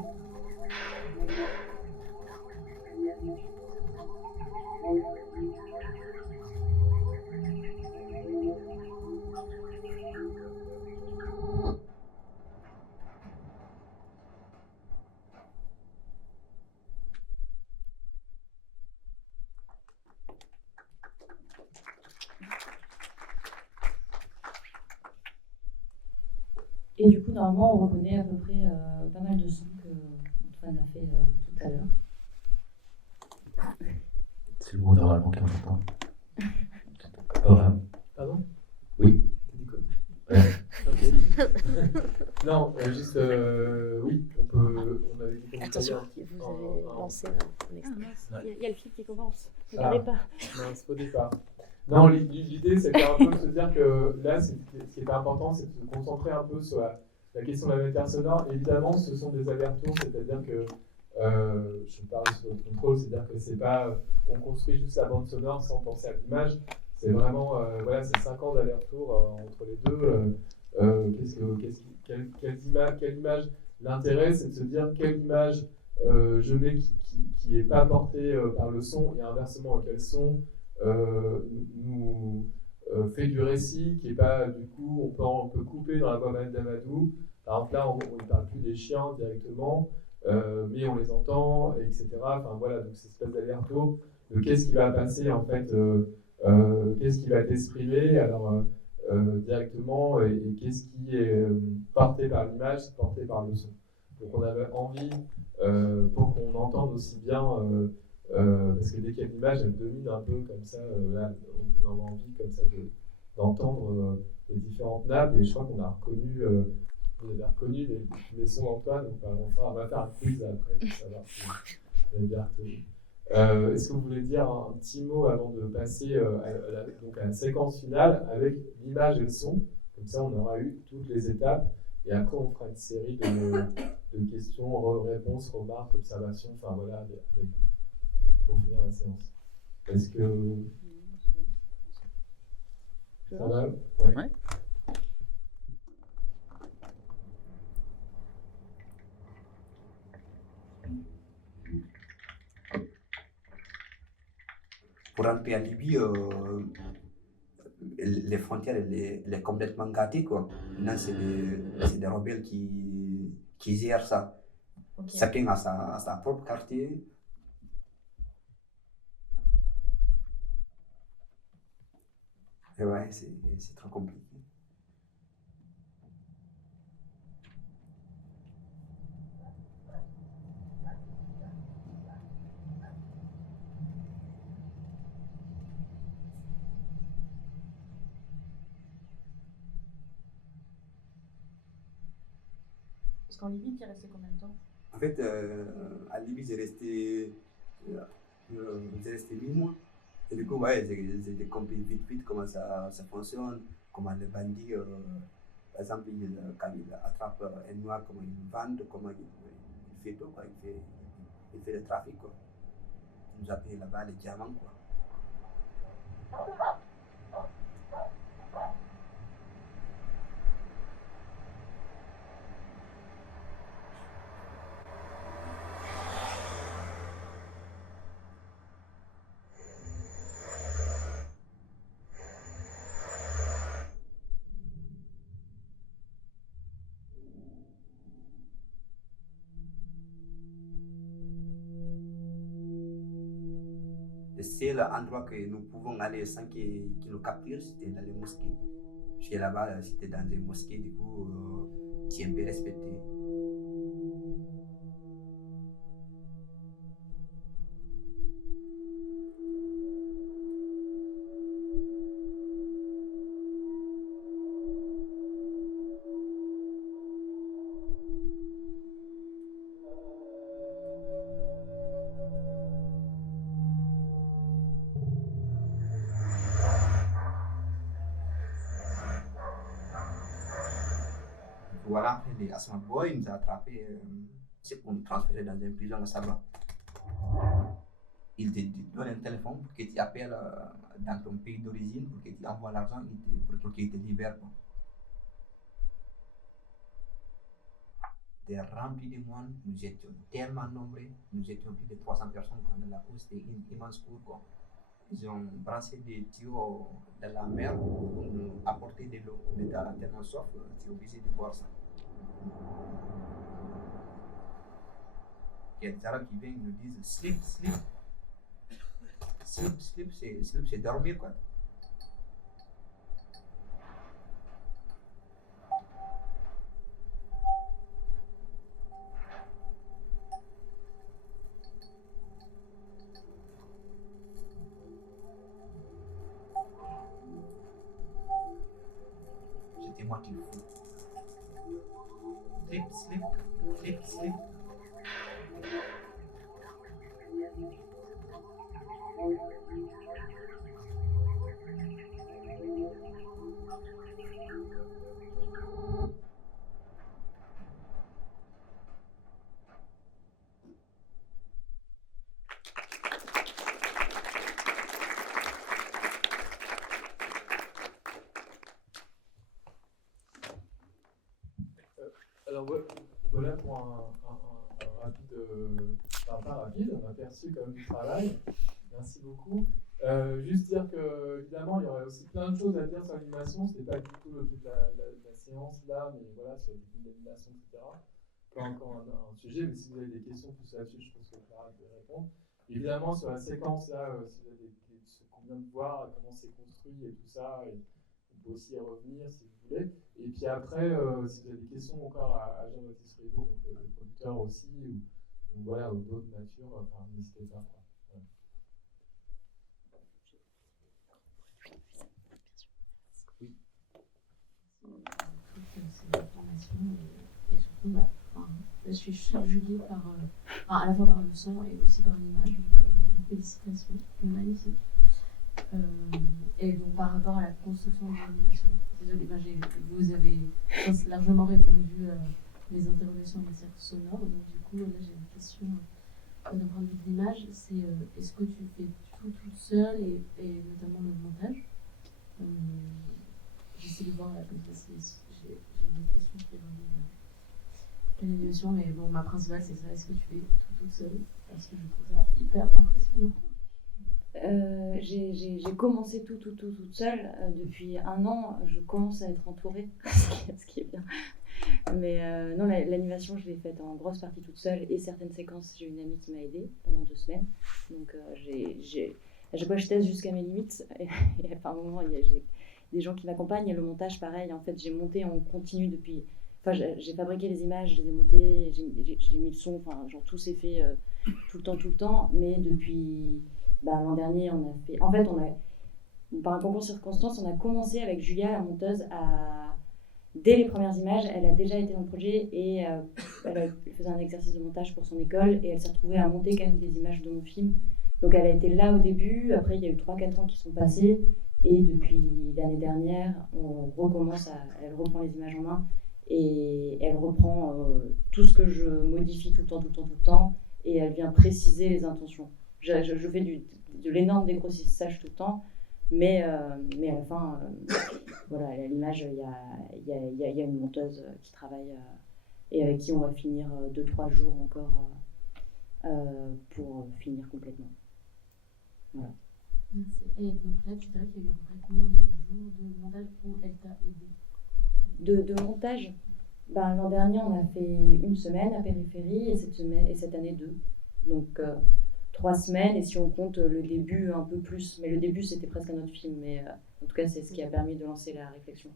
Et du coup, normalement, on reconnaît à peu près pas mal de sons que Antoine a fait tout à l'heure. C'est le mot normalement qui est important. Pas vrai. Pardon? Oui. T'as dit quoi? Ouais. Ok. Non, juste, oui, on avait dit qu'on Attention, vous avez lancé un extrait. Il y a le film qui commence. Ne Ah. regardez pas. Non, c'est au départ. Non, l'idée, c'était un peu de se dire que là, ce qui était important, c'est de se concentrer un peu sur la question de la matière sonore. Évidemment, ce sont des allers-retours, c'est-à-dire que, je parle sur le contrôle, c'est-à-dire que c'est pas, on construit juste la bande sonore sans penser à l'image. C'est vraiment, voilà, c'est 5 ans d'aller-retour entre les deux. Quelle image? L'intérêt, c'est de se dire quelle image je mets qui est pas portée par le son, et inversement, quel son nous fait du récit, qui est pas, du coup, on peut couper dans la voix d'Amadou. Par exemple, là, on ne parle plus des chiens directement, mais on les entend, etc. Enfin, voilà, donc c'est cette espèce d'aller-retour de qu'est-ce qui va passer, en fait, qu'est-ce qui va t'exprimer, alors, directement, et qu'est-ce qui est porté par l'image, porté par le son. Donc, on avait envie, pour qu'on entende aussi bien, parce que dès qu'il y a une image, elle domine un peu comme ça, là, on a envie comme ça d'entendre les différentes nappes, et je crois qu'on a reconnu, vous avez reconnu les sons d'Antoine, donc on va faire un quiz après pour savoir si vous avez bien retenu. Est-ce que vous voulez dire un petit mot avant de passer donc à la séquence finale avec l'image et le son? Comme ça, on aura eu toutes les étapes. Et après, on fera une série de questions, réponses, remarques, observations, enfin voilà, avec vous, pour finir la séance. Est-ce que ça va? Ouais. Pour entrer en Libye, les frontières, elle est complètement gâtée, quoi. Maintenant, c'est des rebelles qui gèrent ça. Ok. Chacun a sa propre quartier. Et ouais, c'est trop compliqué. Parce qu'en Libye, tu es resté combien de temps? En fait, à Libye, j'ai resté 8 mois. Et du coup, ouais, j'ai compris vite comment ça fonctionne, comment les bandits, par exemple, quand ils attrapent un noir, comment ils le vendent, comment il fait tout, quoi. Il fait le trafic, quoi. Ils nous appellent là-bas les diamants, quoi. Le seul endroit que nous pouvons aller sans qu'ils nous capturent, c'était dans les mosquées. Je suis là-bas, c'était dans des mosquées, du coup, tu es un peu respecté. Voilà, après les Asma Boy, ils nous ont attrapés, c'est pour nous transférer dans une prison à Sabah. Ils te donnent un téléphone pour que tu appelles dans ton pays d'origine, pour que tu envoies l'argent, pour qu'ils te libèrent. C'était rempli de monde, nous étions tellement nombreux, nous étions plus de 300 personnes dans la cour, c'était une immense cour, quoi. Ils ont branché des tuyaux dans la mer pour nous apporter de l'eau. On était tellement soif, tu es obligé de boire ça. Il y a des Arabes qui viennent et nous disent sleep, sleep. Sleep, c'est dormir, quoi. J'étais moitié fou. Sleep, sleep, sleep, sleep. Alors voilà pour un rapide, enfin pas rapide, un aperçu quand même du travail. Merci beaucoup. Juste dire que évidemment il y aurait aussi plein de choses à dire sur l'animation. C'était pas du tout l'objet de la séance là, mais voilà sur les techniques d'animation, etc. Pas encore un sujet, mais si vous avez des questions plus là-dessus, je pense que Clara peut répondre. Évidemment sur la séquence là, si vous avez qu'on vient de voir, comment c'est construit et tout ça. Et, on peut aussi y revenir si vous voulez. Et puis après, si vous avez des questions encore à Jean-Baptiste Rigaud, donc le producteur aussi, ou voilà, ou d'autres natures, enfin, n'hésitez pas. Quoi. Voilà. Oui. Bah, je suis subjuguée à la fois par le son et aussi par l'image, donc vraiment félicitations, magnifique. Et donc par rapport à la construction de l'animation, désolée, vous avez je pense, largement répondu à mes interrogations en matière sonore, donc du coup là j'ai une question d'un point de vue de l'image, c'est est-ce que tu fais tout toute seule et notamment le montage? J'essaie de voir là comme ça, j'ai une autre question qui est reliée à l'animation, mais bon, ma principale c'est ça, est-ce que tu fais tout toute seule? Parce que je trouve ça hyper impressionnant. J'ai commencé tout toute seule. Depuis 1 an, je commence à être entourée, ce qui est bien. Mais non, l'animation, je l'ai faite en grosse partie toute seule et certaines séquences, j'ai une amie qui m'a aidée pendant 2 semaines. Donc à chaque fois, je teste jusqu'à mes limites et par un moment, j'ai des gens qui m'accompagnent et le montage, pareil. En fait, j'ai monté en continu depuis. Enfin, j'ai fabriqué les images, je les ai montées, j'ai mis le son, enfin, genre tout s'est fait tout le temps. Mais depuis l'an dernier, on a fait. En fait, par un concours de circonstances, on a commencé avec Julia, la monteuse, dès les premières images, elle a déjà été dans le projet et elle faisait un exercice de montage pour son école et elle s'est retrouvée à monter quand même des images de mon film. Donc elle a été là au début, après il y a eu 3-4 ans qui sont passés et depuis l'année dernière, elle reprend les images en main et elle reprend tout ce que je modifie tout le temps et elle vient préciser les intentions. Je fais de l'énorme dégrossissage tout le temps. Mais à la fin, voilà, à l'image, il y a une monteuse qui travaille et avec qui on va finir 2-3 jours encore pour finir complètement. Voilà. Merci. Et donc là, tu dirais qu'il y a eu à peu près combien de jours de montage où elle t'a aidé? De montage, l'an dernier, on a fait 1 semaine à Périphérie et cette année 2. Donc 3 semaines, et si on compte le début, un peu plus. Mais le début, c'était presque un autre film. Mais en tout cas, c'est ce qui a permis de lancer la réflexion.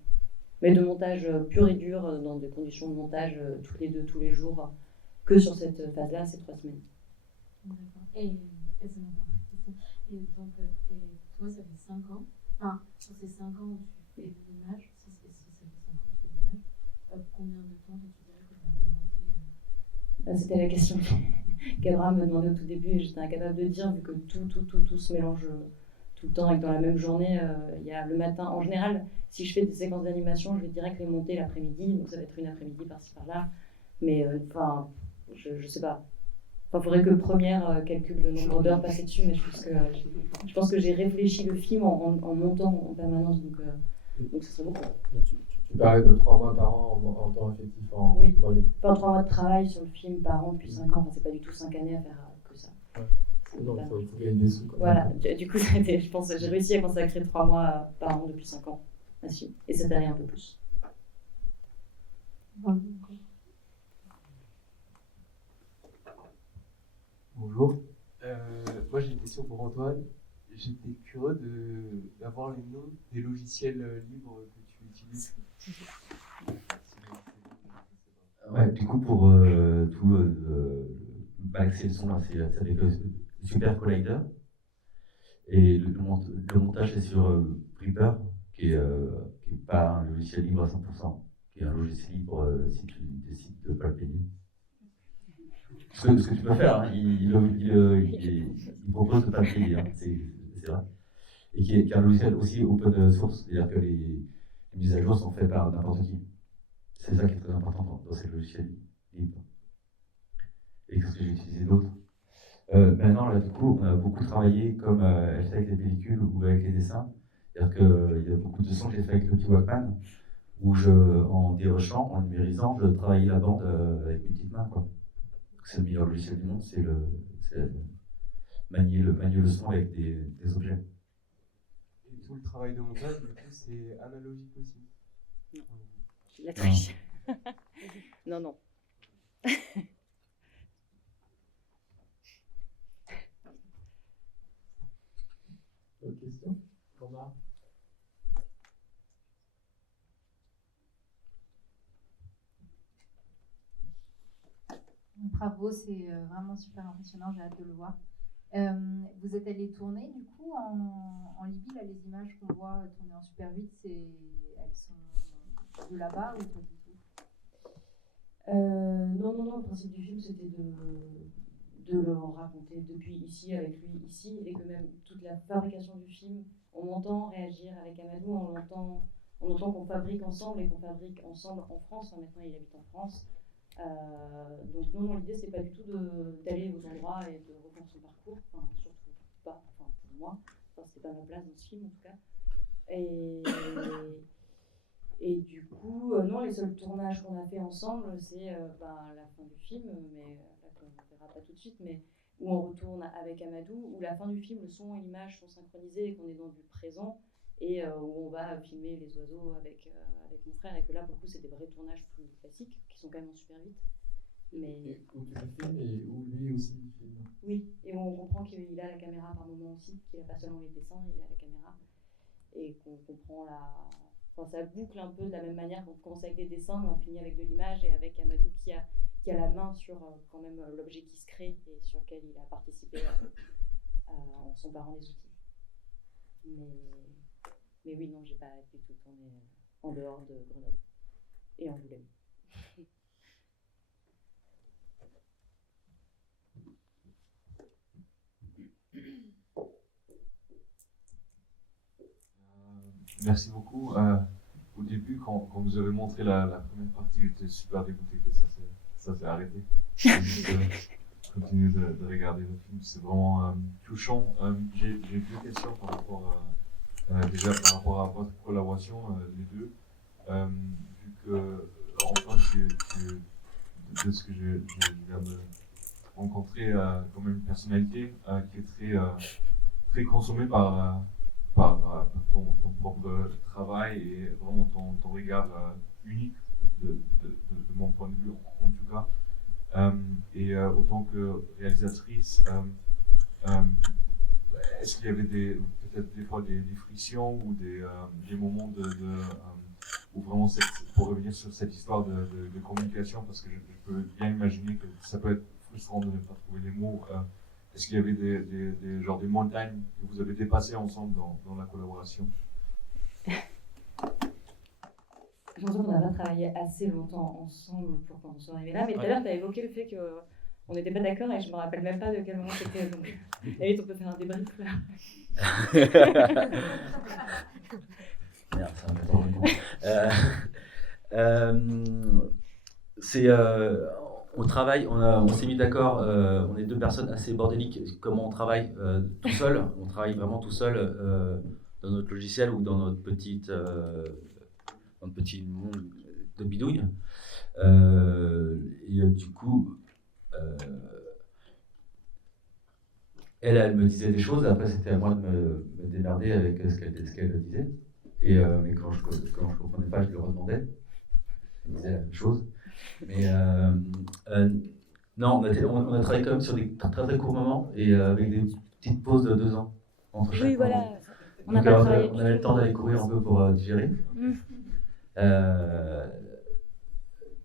Mais de montage pur et dur, dans des conditions de montage toutes les 2, tous les jours, que sur cette phase-là, c'est 3 semaines. D'accord. Et c'est ma première question. Et donc, toi, ça fait 5 ans. Enfin, sur ces 5 ans où tu fais de l'image, si ça fait 5 ans que tu fais de l'image, combien de temps tu dirais que tu as monté C'était la question qu'Abraham me demandait au tout début et j'étais incapable de dire vu que tout se mélange tout le temps et que dans la même journée, il y a le matin. En général, si je fais des séquences d'animation, je vais direct les monter l'après-midi, donc ça va être une après-midi par-ci par-là. Mais je sais pas. Il faudrait que première calcule le nombre d'heures passées dessus, mais je pense que j'ai réfléchi le film en montant en permanence, donc ça serait beaucoup. Tu parlais de 3 mois par an en temps effectif en Oui. moyenne. Enfin, 3 mois de travail sur le film par an depuis 5 ans, enfin, c'est pas du tout 5 années à faire que ça. Ouais. Non, il faut gagner des sous. Voilà, du coup, je pense que j'ai réussi à consacrer 3 mois par an depuis 5 ans là-dessus, et cette année un peu plus. Bonjour. Moi j'ai une question pour Antoine. J'étais curieux d'avoir les noms des logiciels libres que tu utilises. Ouais, du coup, pour tout balancer le son, là, c'est avec Super Collider. Et le montage, c'est sur Reaper, qui est pas un logiciel libre à 100%, qui est un logiciel libre si tu décides de ne pas le payer. Ce que tu peux faire, hein, il propose de ne pas le payer, hein, c'est vrai. Et qui est un logiciel aussi open source, c'est-à-dire que les mises à jour sont faites par n'importe qui. C'est ça qui est très important dans ces logiciels libres. Et qu'est-ce que j'ai utilisé d'autre? Maintenant, là, du coup, on a beaucoup travaillé comme elle fait avec les pellicules ou avec les dessins. C'est-à-dire qu'il y a beaucoup de sons que j'ai fait avec le petit Walkman, où en dérochant, en numérisant, je travaillais la bande avec mes petites mains, quoi. C'est le meilleur logiciel du monde, c'est manier le son avec des objets. Et tout le travail de montage, du coup, c'est analogique aussi. Non, j'ai de la triche. Non. D'autres questions? Thomas? Bravo, c'est vraiment super impressionnant, j'ai hâte de le voir. Vous êtes allé tourner du coup en Libye, là, les images qu'on voit tourner en Super 8, elles sont de là-bas ou pas du tout? Non, le principe du film c'était de le raconter depuis ici, avec lui ici, et que même toute la fabrication du film, on m'entend réagir avec Amadou, on entend qu'on fabrique ensemble et qu'on fabrique ensemble en France. Enfin, maintenant il habite en France. Donc non, l'idée c'est pas du tout d'aller aux endroits et de refaire son parcours, enfin surtout pas, enfin pour moi, enfin, c'était pas ma place dans ce film en tout cas. Et du coup, non, les seuls tournages qu'on a fait ensemble, c'est la fin du film, mais là, on ne verra pas tout de suite, mais où on retourne avec Amadou, où la fin du film, le son et l'image sont synchronisés et qu'on est dans du présent, et où on va filmer les oiseaux avec mon frère, et que là, pour le coup, c'est des vrais tournages plus classiques, qui sont quand même en super vite. Mais... Et où tu le filmes et où lui aussi il filme. Oui, et où on comprend qu'il a la caméra par moment aussi, qu'il n'a pas seulement les dessins, il a la caméra, et qu'on comprend Enfin, ça boucle un peu de la même manière qu'on commence avec des dessins, mais on finit avec de l'image et avec Amadou qui a la main sur quand même l'objet qui se crée et sur lequel il a participé en s'emparant des outils. Mais oui, non, j'ai pas du tout tourné en dehors de Grenoble et Angoulême. Merci beaucoup. Au début, quand vous avez montré la première partie, j'étais super dégoûté que ça s'est arrêté. Continuer de regarder le film, c'est vraiment touchant. J'ai deux questions par rapport déjà par rapport à votre collaboration, les deux. Vu que enfin, de ce que je viens de rencontrer quand même une personnalité qui est très consommée par ton propre travail et vraiment ton regard unique de mon point de vue en tout cas. Et autant que réalisatrice, est-ce qu'il y avait peut-être des fois des frictions ou des moments où vraiment pour revenir sur cette histoire de communication, parce que je peux bien imaginer que ça peut être frustrant de ne pas trouver les mots. Est-ce qu'il y avait des montagnes que vous avez dépassées ensemble dans la collaboration? J'ai l'impression qu'on n'a pas travaillé assez longtemps ensemble pour qu'on soit arrivé là, mais tout à l'heure tu as évoqué le fait qu'on n'était pas d'accord et je ne me rappelle même pas de quel moment c'était, donc David, on peut faire un débrief là. Merde, ça me fait on travaille, on s'est mis d'accord, on est deux personnes assez bordéliques, comment on travaille tout seul, on travaille vraiment tout seul dans notre logiciel ou dans notre petit monde de bidouille. Et du coup, elle me disait des choses, après c'était à moi de me démerder avec ce qu'elle disait. Mais quand je comprenais pas, je lui redemandais. Elle me disait la même chose. Mais non, on a travaillé quand même sur des très très courts moments et avec des petites pauses de 2 ans entre chaque moment. Voilà. On avait le temps d'aller courir un peu pour digérer.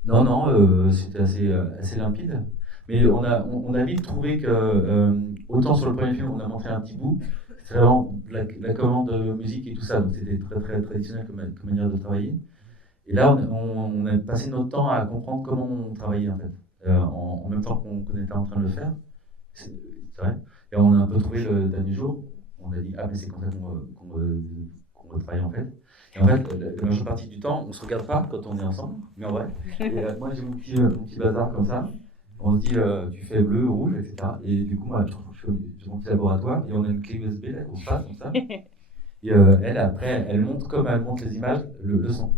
Non, c'était assez limpide. Mais on a vite trouvé que, autant sur le premier film, on a montré un petit bout, c'était vraiment la commande de musique et tout ça, donc c'était très très traditionnel comme manière de travailler. Et là, on a passé notre temps à comprendre comment on travaillait en fait, en même temps qu'on était en train de le faire. C'est vrai. Et on a un peu trouvé le dernier jour, on a dit ah mais c'est comme ça qu'on va travailler en fait. Et en fait, la majeure partie du temps, on ne se regarde pas quand on est ensemble, mais en vrai. Et moi j'ai mon petit bazar comme ça. On se dit tu fais bleu, rouge, etc. Et du coup moi je fais mon petit laboratoire et on a une clé USB là qu'on se passe comme ça. Et elle après elle monte comme elle monte les images, le son.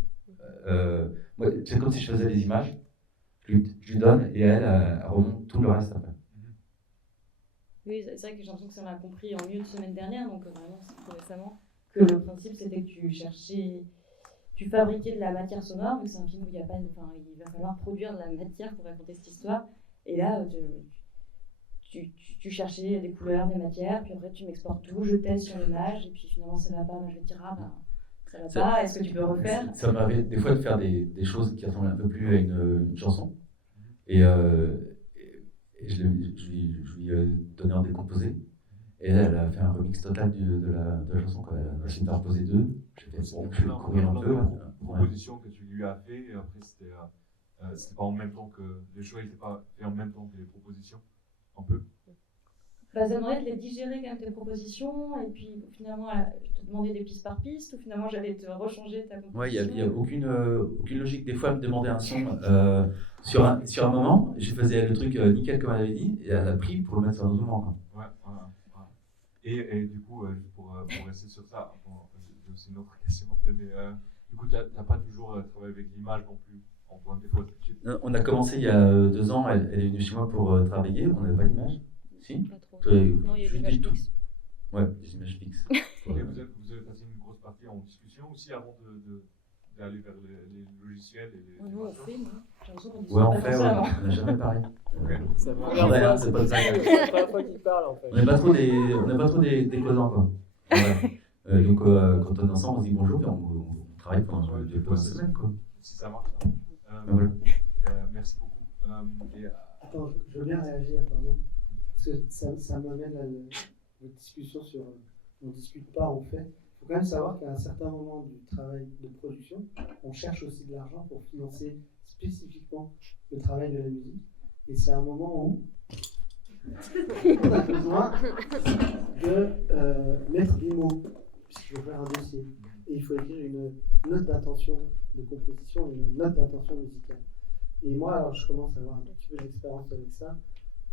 Moi, c'est comme si je faisais des images, je lui donne et elle remonte tout le reste après. Oui, c'est vrai que j'ai l'impression que ça m'a compris en milieu de semaine dernière, donc vraiment c'est tout récemment, que le principe c'était que tu fabriquais de la matière sonore, vu que c'est un film où il va falloir produire de la matière pour raconter cette histoire, et là tu cherchais des couleurs, des matières, puis après tu m'exportes tout, je teste sur l'image, et puis finalement ça va pas, je vais te dire ça va pas, est-ce que tu peux refaire? Ça m'arrive des fois de faire des choses qui ressemblent un peu plus à une chanson. Et je lui donnais en décomposé. Et là, elle a fait un remix total de la chanson. Elle a superposé 2. J'ai fait bon, je vais courir un peu. Proposition que tu lui as fait, et après c'était c'était pas en même temps que les choix n'étaient pas faits en même temps que les propositions, un peu. Ça demandait de les digérer quand même tes propositions, et puis finalement je te demandais des pistes par piste, ou finalement j'allais te rechanger ta composition. Ouais, il n'y a aucune logique. Des fois, elle me demandait un son sur un moment, je faisais le truc nickel comme elle avait dit, et elle a pris pour le mettre sur un autre moment. Ouais, voilà. Et du coup, pour rester sur ça, bon, j'ai aussi une autre question après, mais du coup, tu n'as pas toujours travaillé avec l'image non plus, en point des fois. On a commencé il y a 2 ans, elle est venue chez moi pour travailler, on n'avait pas d'image. Si? Pas trop. Non, il y a des images fixes. Ouais, des images fixes. Et vous avez passé une grosse partie en discussion aussi avant d'aller vers les logiciels et les. Nous, on fait, non? J'ai l'impression qu'on dit Ouais, on fait, on n'a jamais parlé. Ça va. Regardez, hein, c'est pas ça. C'est la première fois qu'il parle en fait. On n'est pas trop des causants, quoi. Voilà. Donc, quand on est ensemble, on se dit bonjour et on travaille pendant 2 semaines, quoi. Si ça marche. Voilà. Merci beaucoup. Attends, je veux bien réagir, pardon. Parce que ça m'amène à notre discussion sur on ne discute pas, on fait. Il faut quand même savoir qu'à un certain moment du travail de production, on cherche aussi de l'argent pour financer spécifiquement le travail de la musique. Et c'est un moment où on a besoin de mettre des mots, puisqu'il faut faire un dossier. Et il faut écrire une note d'intention de composition, une note d'intention musicale. Et moi, alors, je commence à avoir un petit peu d'expérience avec ça.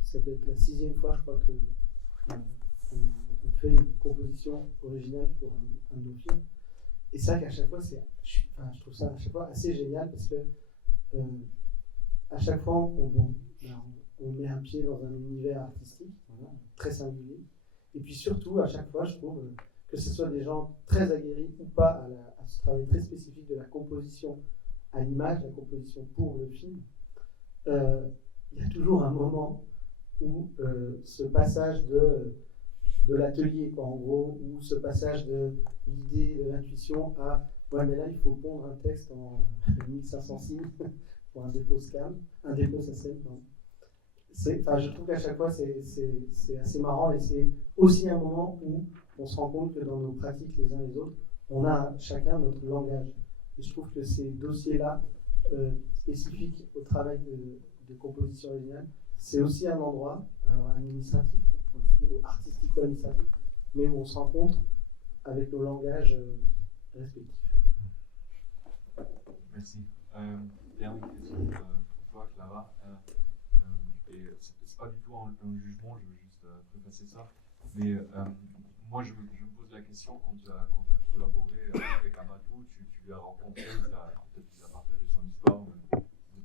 Ça doit être la 6e fois, je crois, que on fait une composition originale pour un de nos films. Et c'est vrai qu'à chaque fois, je trouve ça à chaque fois assez génial parce que à chaque fois, on met un pied dans un univers artistique, voilà, très singulier. Et puis surtout, à chaque fois, je trouve que ce soit des gens très aguerris ou pas à ce travail très spécifique de la composition à l'image, la composition pour le film, il y a toujours un moment où ce passage de l'atelier, quoi, en gros, ou ce passage de l'idée, de l'intuition à ouais, mais là il faut pondre un texte en 1500 signes pour un dépôt SCAM, un dépôt SACEM, pardon. Je trouve qu'à chaque fois c'est assez marrant et c'est aussi un moment où on se rend compte que dans nos pratiques les uns les autres, on a chacun notre langage. Et je trouve que ces dossiers-là, spécifiques au travail de composition originale, c'est aussi un endroit, alors administratif, artistique ou administratif, mais où on se rencontre avec nos langages respectifs. Merci. Dernière question pour toi, Clara. C'est pas du tout un jugement, je veux juste préfacer ça. Mais moi, je me pose la question quand tu as collaboré avec Amadou, tu lui as rencontré, peut-être qu'il a partagé son histoire,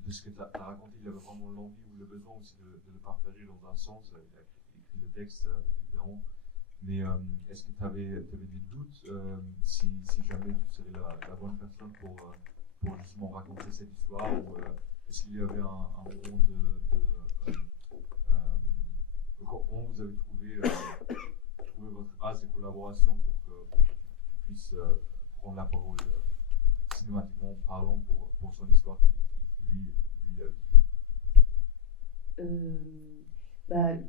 de ce que tu as raconté, il avait vraiment l'envie ou le besoin aussi de le partager dans un sens. Il a écrit le texte, évidemment. Mais est-ce que tu avais des doutes si jamais tu serais la bonne personne pour justement raconter cette histoire, ou est-ce qu'il y avait un moment comment vous avez trouvé votre base de collaboration pour que tu puisses prendre la parole cinématiquement parlant pour son histoire qui lui a vécu?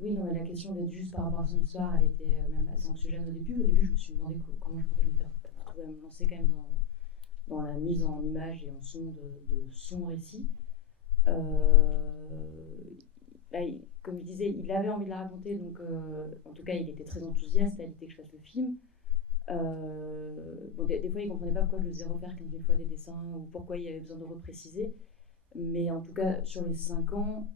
Oui, non, mais la question d'être juste par rapport à son histoire, elle était même assez anxiogène au début. Au début, je me suis demandé comment je m'étais retrouvée à me lancer quand même dans la mise en image et en son de son récit. Comme je disais, il avait envie de la raconter, donc en tout cas, il était très enthousiaste à l'idée que je fasse le film. Des fois, il ne comprenait pas pourquoi je le faisais refaire 15 000 fois des dessins ou pourquoi il y avait besoin de repréciser. Mais en tout cas, sur les 5 ans,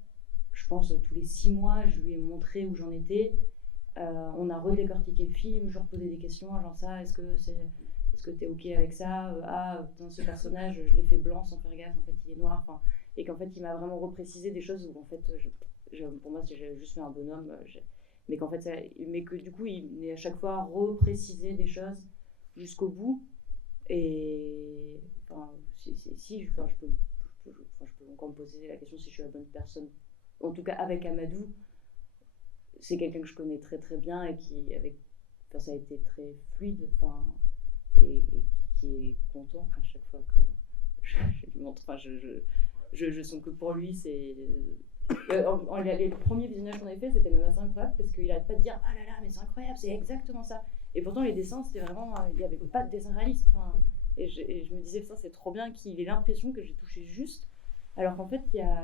je pense tous les 6 mois, je lui ai montré où j'en étais. On a redécortiqué le film, je reposais des questions, genre ça, est-ce que t'es ok avec ça? Putain, ce personnage, je l'ai fait blanc sans faire gaffe, en fait il est noir. Et qu'en fait il m'a vraiment reprécisé des choses où en fait, pour moi j'ai juste fait un bonhomme, mais qu'en fait, mais que du coup il est à chaque fois reprécisé des choses jusqu'au bout. Et je peux encore me poser la question si je suis la bonne personne. En tout cas, avec Amadou, c'est quelqu'un que je connais très très bien et ça a été très fluide, et qui est content à chaque fois que je lui montre. Je sens que pour lui, c'est. Les premiers visionnages qu'on avait fait, c'était même assez incroyable parce qu'il n'arrête pas de dire ah là là, mais c'est incroyable, c'est exactement ça. Et pourtant, les dessins, c'était vraiment. Il n'y avait pas de dessin réaliste. Et je me disais, ça, c'est trop bien qu'il ait l'impression que j'ai touché juste alors qu'en fait, il y a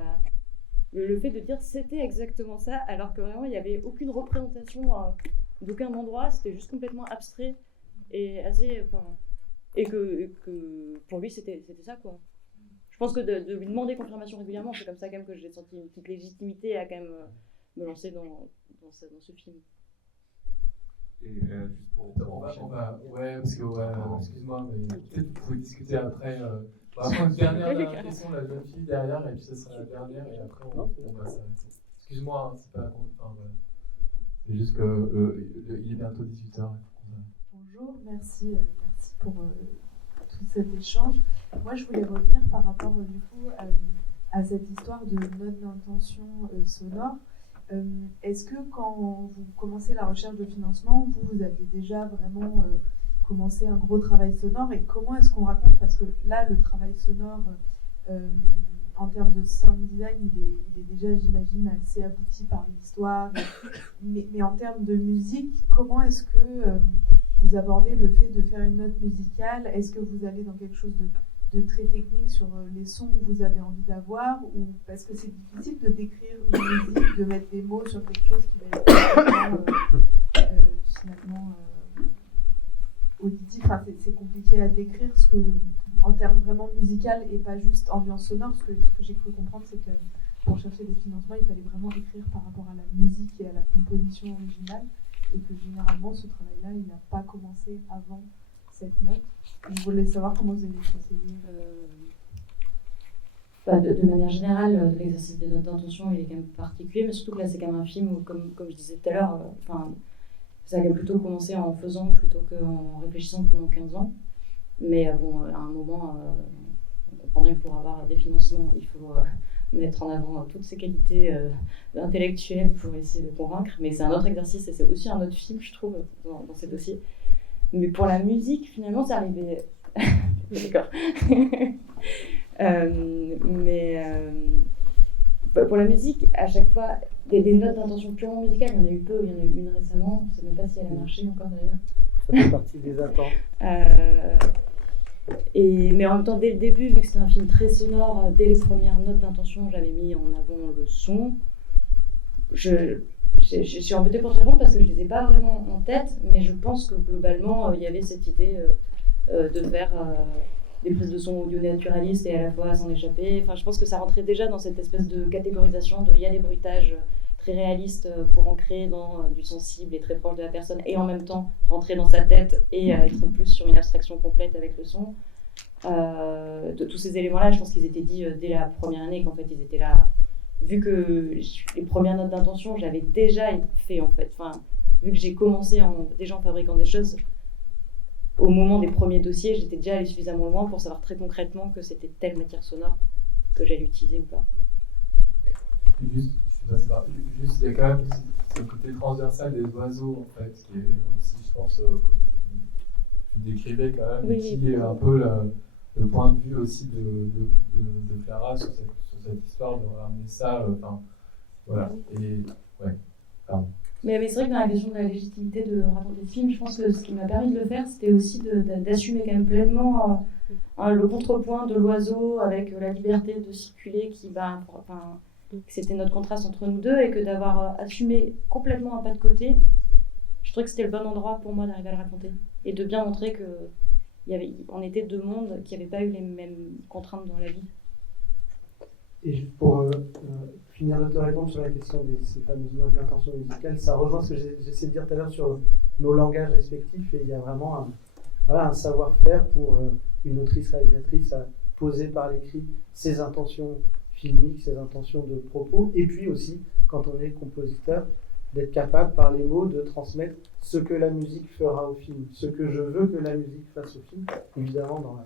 le fait de dire c'était exactement ça, alors que vraiment, il n'y avait aucune représentation d'aucun endroit, c'était juste complètement abstrait et assez... Et que pour lui, c'était ça, quoi. Je pense que de lui demander confirmation régulièrement, c'est comme ça quand même que j'ai senti une petite légitimité à quand même me lancer dans ce film. Et juste pour ouais, parce que, excuse-moi, mais peut-être vous pouvez discuter après. On va prendre une dernière question, la jeune fille derrière, et puis ce sera la dernière, et après on va s'arrêter. Excuse-moi, hein, c'est pas. Voilà. C'est juste qu'il est bientôt 18h. Bonjour, merci pour tout cet échange. Moi, je voulais revenir par rapport du coup à cette histoire de note d'intention sonore. Est-ce que quand vous commencez la recherche de financement, vous aviez déjà vraiment commencé un gros travail sonore, et comment est-ce qu'on raconte, parce que là, le travail sonore en termes de sound design, il est déjà, j'imagine, assez abouti par l'histoire, mais en termes de musique, comment est-ce que vous abordez le fait de faire une note musicale? Est-ce que vous allez dans quelque chose de très technique sur les sons que vous avez envie d'avoir, ou parce que c'est difficile de décrire une musique, de mettre des mots sur quelque chose qui va être finalement auditif. Enfin, c'est compliqué à décrire ce que, en termes vraiment musical et pas juste ambiance sonore. Ce que j'ai cru comprendre, c'est que pour chercher des financements, il fallait vraiment écrire par rapport à la musique et à la composition originale, et que généralement ce travail-là, il n'a pas commencé avant cette note. Je voulais savoir comment vous avez procédé. De manière générale, l'exercice des notes d'intention, il est quand même particulier, mais surtout que là, c'est quand même un film où, comme je disais tout à l'heure, ça a plutôt commencé en faisant plutôt qu'en réfléchissant pendant 15 ans. Mais bon, à un moment, on comprend bien que pour avoir des financements, il faut mettre en avant toutes ses qualités intellectuelles pour essayer de convaincre. Mais c'est un autre exercice et c'est aussi un autre film, je trouve, dans ces dossiers. Mais pour la musique, finalement, ça arrivait... D'accord. Pour la musique, à chaque fois, des notes d'intention purement musicale, il y en a eu peu. Il y en a eu une récemment, je ne sais même pas si elle a marché encore d'ailleurs. Ça fait partie des attentes. Mais en même temps, dès le début, vu que c'était un film très sonore, dès les premières notes d'intention, j'avais mis en avant le son. Je suis embêtée pour te répondre parce que je ne les ai pas vraiment en tête, mais je pense que globalement, il y avait cette idée de faire des prises de son audio naturalistes et à la fois s'en échapper. Enfin, je pense que ça rentrait déjà dans cette espèce de catégorisation de il y a des bruitages très réalistes pour ancrer dans du sensible et très proche de la personne, et en même temps rentrer dans sa tête et être plus sur une abstraction complète avec le son. De tous ces éléments-là, je pense qu'ils étaient dits dès la première année, qu'en fait ils étaient là. Vu que les premières notes d'intention, j'avais déjà fait en fait. Enfin, vu que j'ai commencé déjà en fabriquant des choses, au moment des premiers dossiers, j'étais déjà allée suffisamment loin pour savoir très concrètement que c'était telle matière sonore que j'allais utiliser ou pas. Juste, il y a quand même ce côté transversal des oiseaux, en fait, qui est aussi, je pense, que tu décrivais quand même, oui, et qui est un peu le point de vue aussi de Clara sur cette histoire de ramener ça, voilà, et ouais, pardon. Mais c'est vrai que dans la question de la légitimité de raconter le film, je pense que ce qui m'a permis de le faire, c'était aussi d'assumer quand même pleinement le contrepoint de l'oiseau avec la liberté de circuler que c'était notre contraste entre nous deux, et que d'avoir assumé complètement un pas de côté, je trouvais que c'était le bon endroit pour moi d'arriver à le raconter et de bien montrer qu'on était deux mondes qui n'avaient pas eu les mêmes contraintes dans la vie. Et juste pour finir de te répondre sur la question de ces fameuses notes d'intention musicale, ça rejoint ce que j'essaie de dire tout à l'heure sur nos langages respectifs, et il y a vraiment un savoir-faire pour une autrice-réalisatrice à poser par l'écrit ses intentions filmiques, ses intentions de propos, et puis aussi, quand on est compositeur, d'être capable par les mots de transmettre ce que la musique fera au film, ce que je veux que la musique fasse au film, évidemment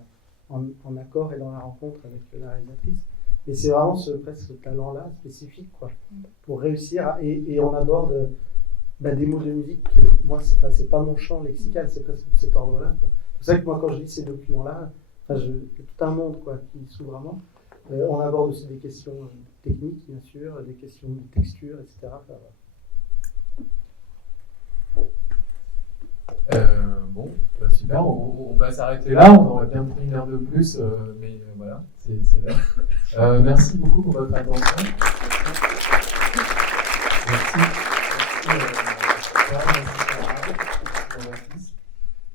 en accord et dans la rencontre avec la réalisatrice. Mais c'est vraiment presque ce talent-là spécifique, quoi, pour réussir et on aborde des mots de musique que moi, c'est pas mon champ lexical, c'est presque de cet ordre-là, quoi. C'est pour ça que moi, quand je lis ces documents-là, il y a tout un monde, quoi, qui s'ouvre vraiment. On aborde aussi des questions techniques, bien sûr, des questions de texture, etc. Bon, super, on va s'arrêter là, on aurait bien pris une heure de plus, mais voilà, c'est l'heure. Merci beaucoup pour votre attention. Merci.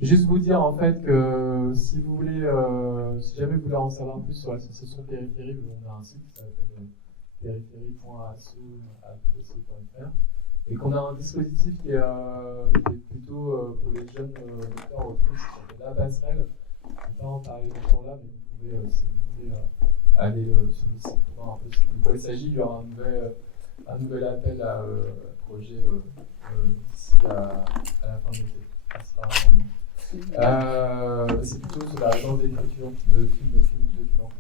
Juste vous dire en fait que si vous voulez, si jamais vous voulez en savoir plus sur l'association Périphérie, on a un site qui s'appelle périphérie.asso.fr et qu'on a un dispositif qui est plutôt pour les jeunes lecteurs autrices, qui s'appelle La Passerelle. Je ne vais pas en parler longtemps là, mais vous pouvez, si vous voulez, aller sur le site pour voir un peu de quoi il s'agit. Il y aura un nouvel appel à projet d'ici à la fin de l'été. C'est plutôt sur la résidence d'écriture de documents.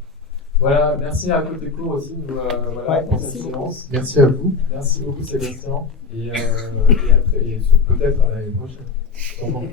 Voilà, merci à Côté Court aussi pour cette séance. Merci à vous. Merci beaucoup Sébastien et peut-être à l'année prochaine. Au revoir.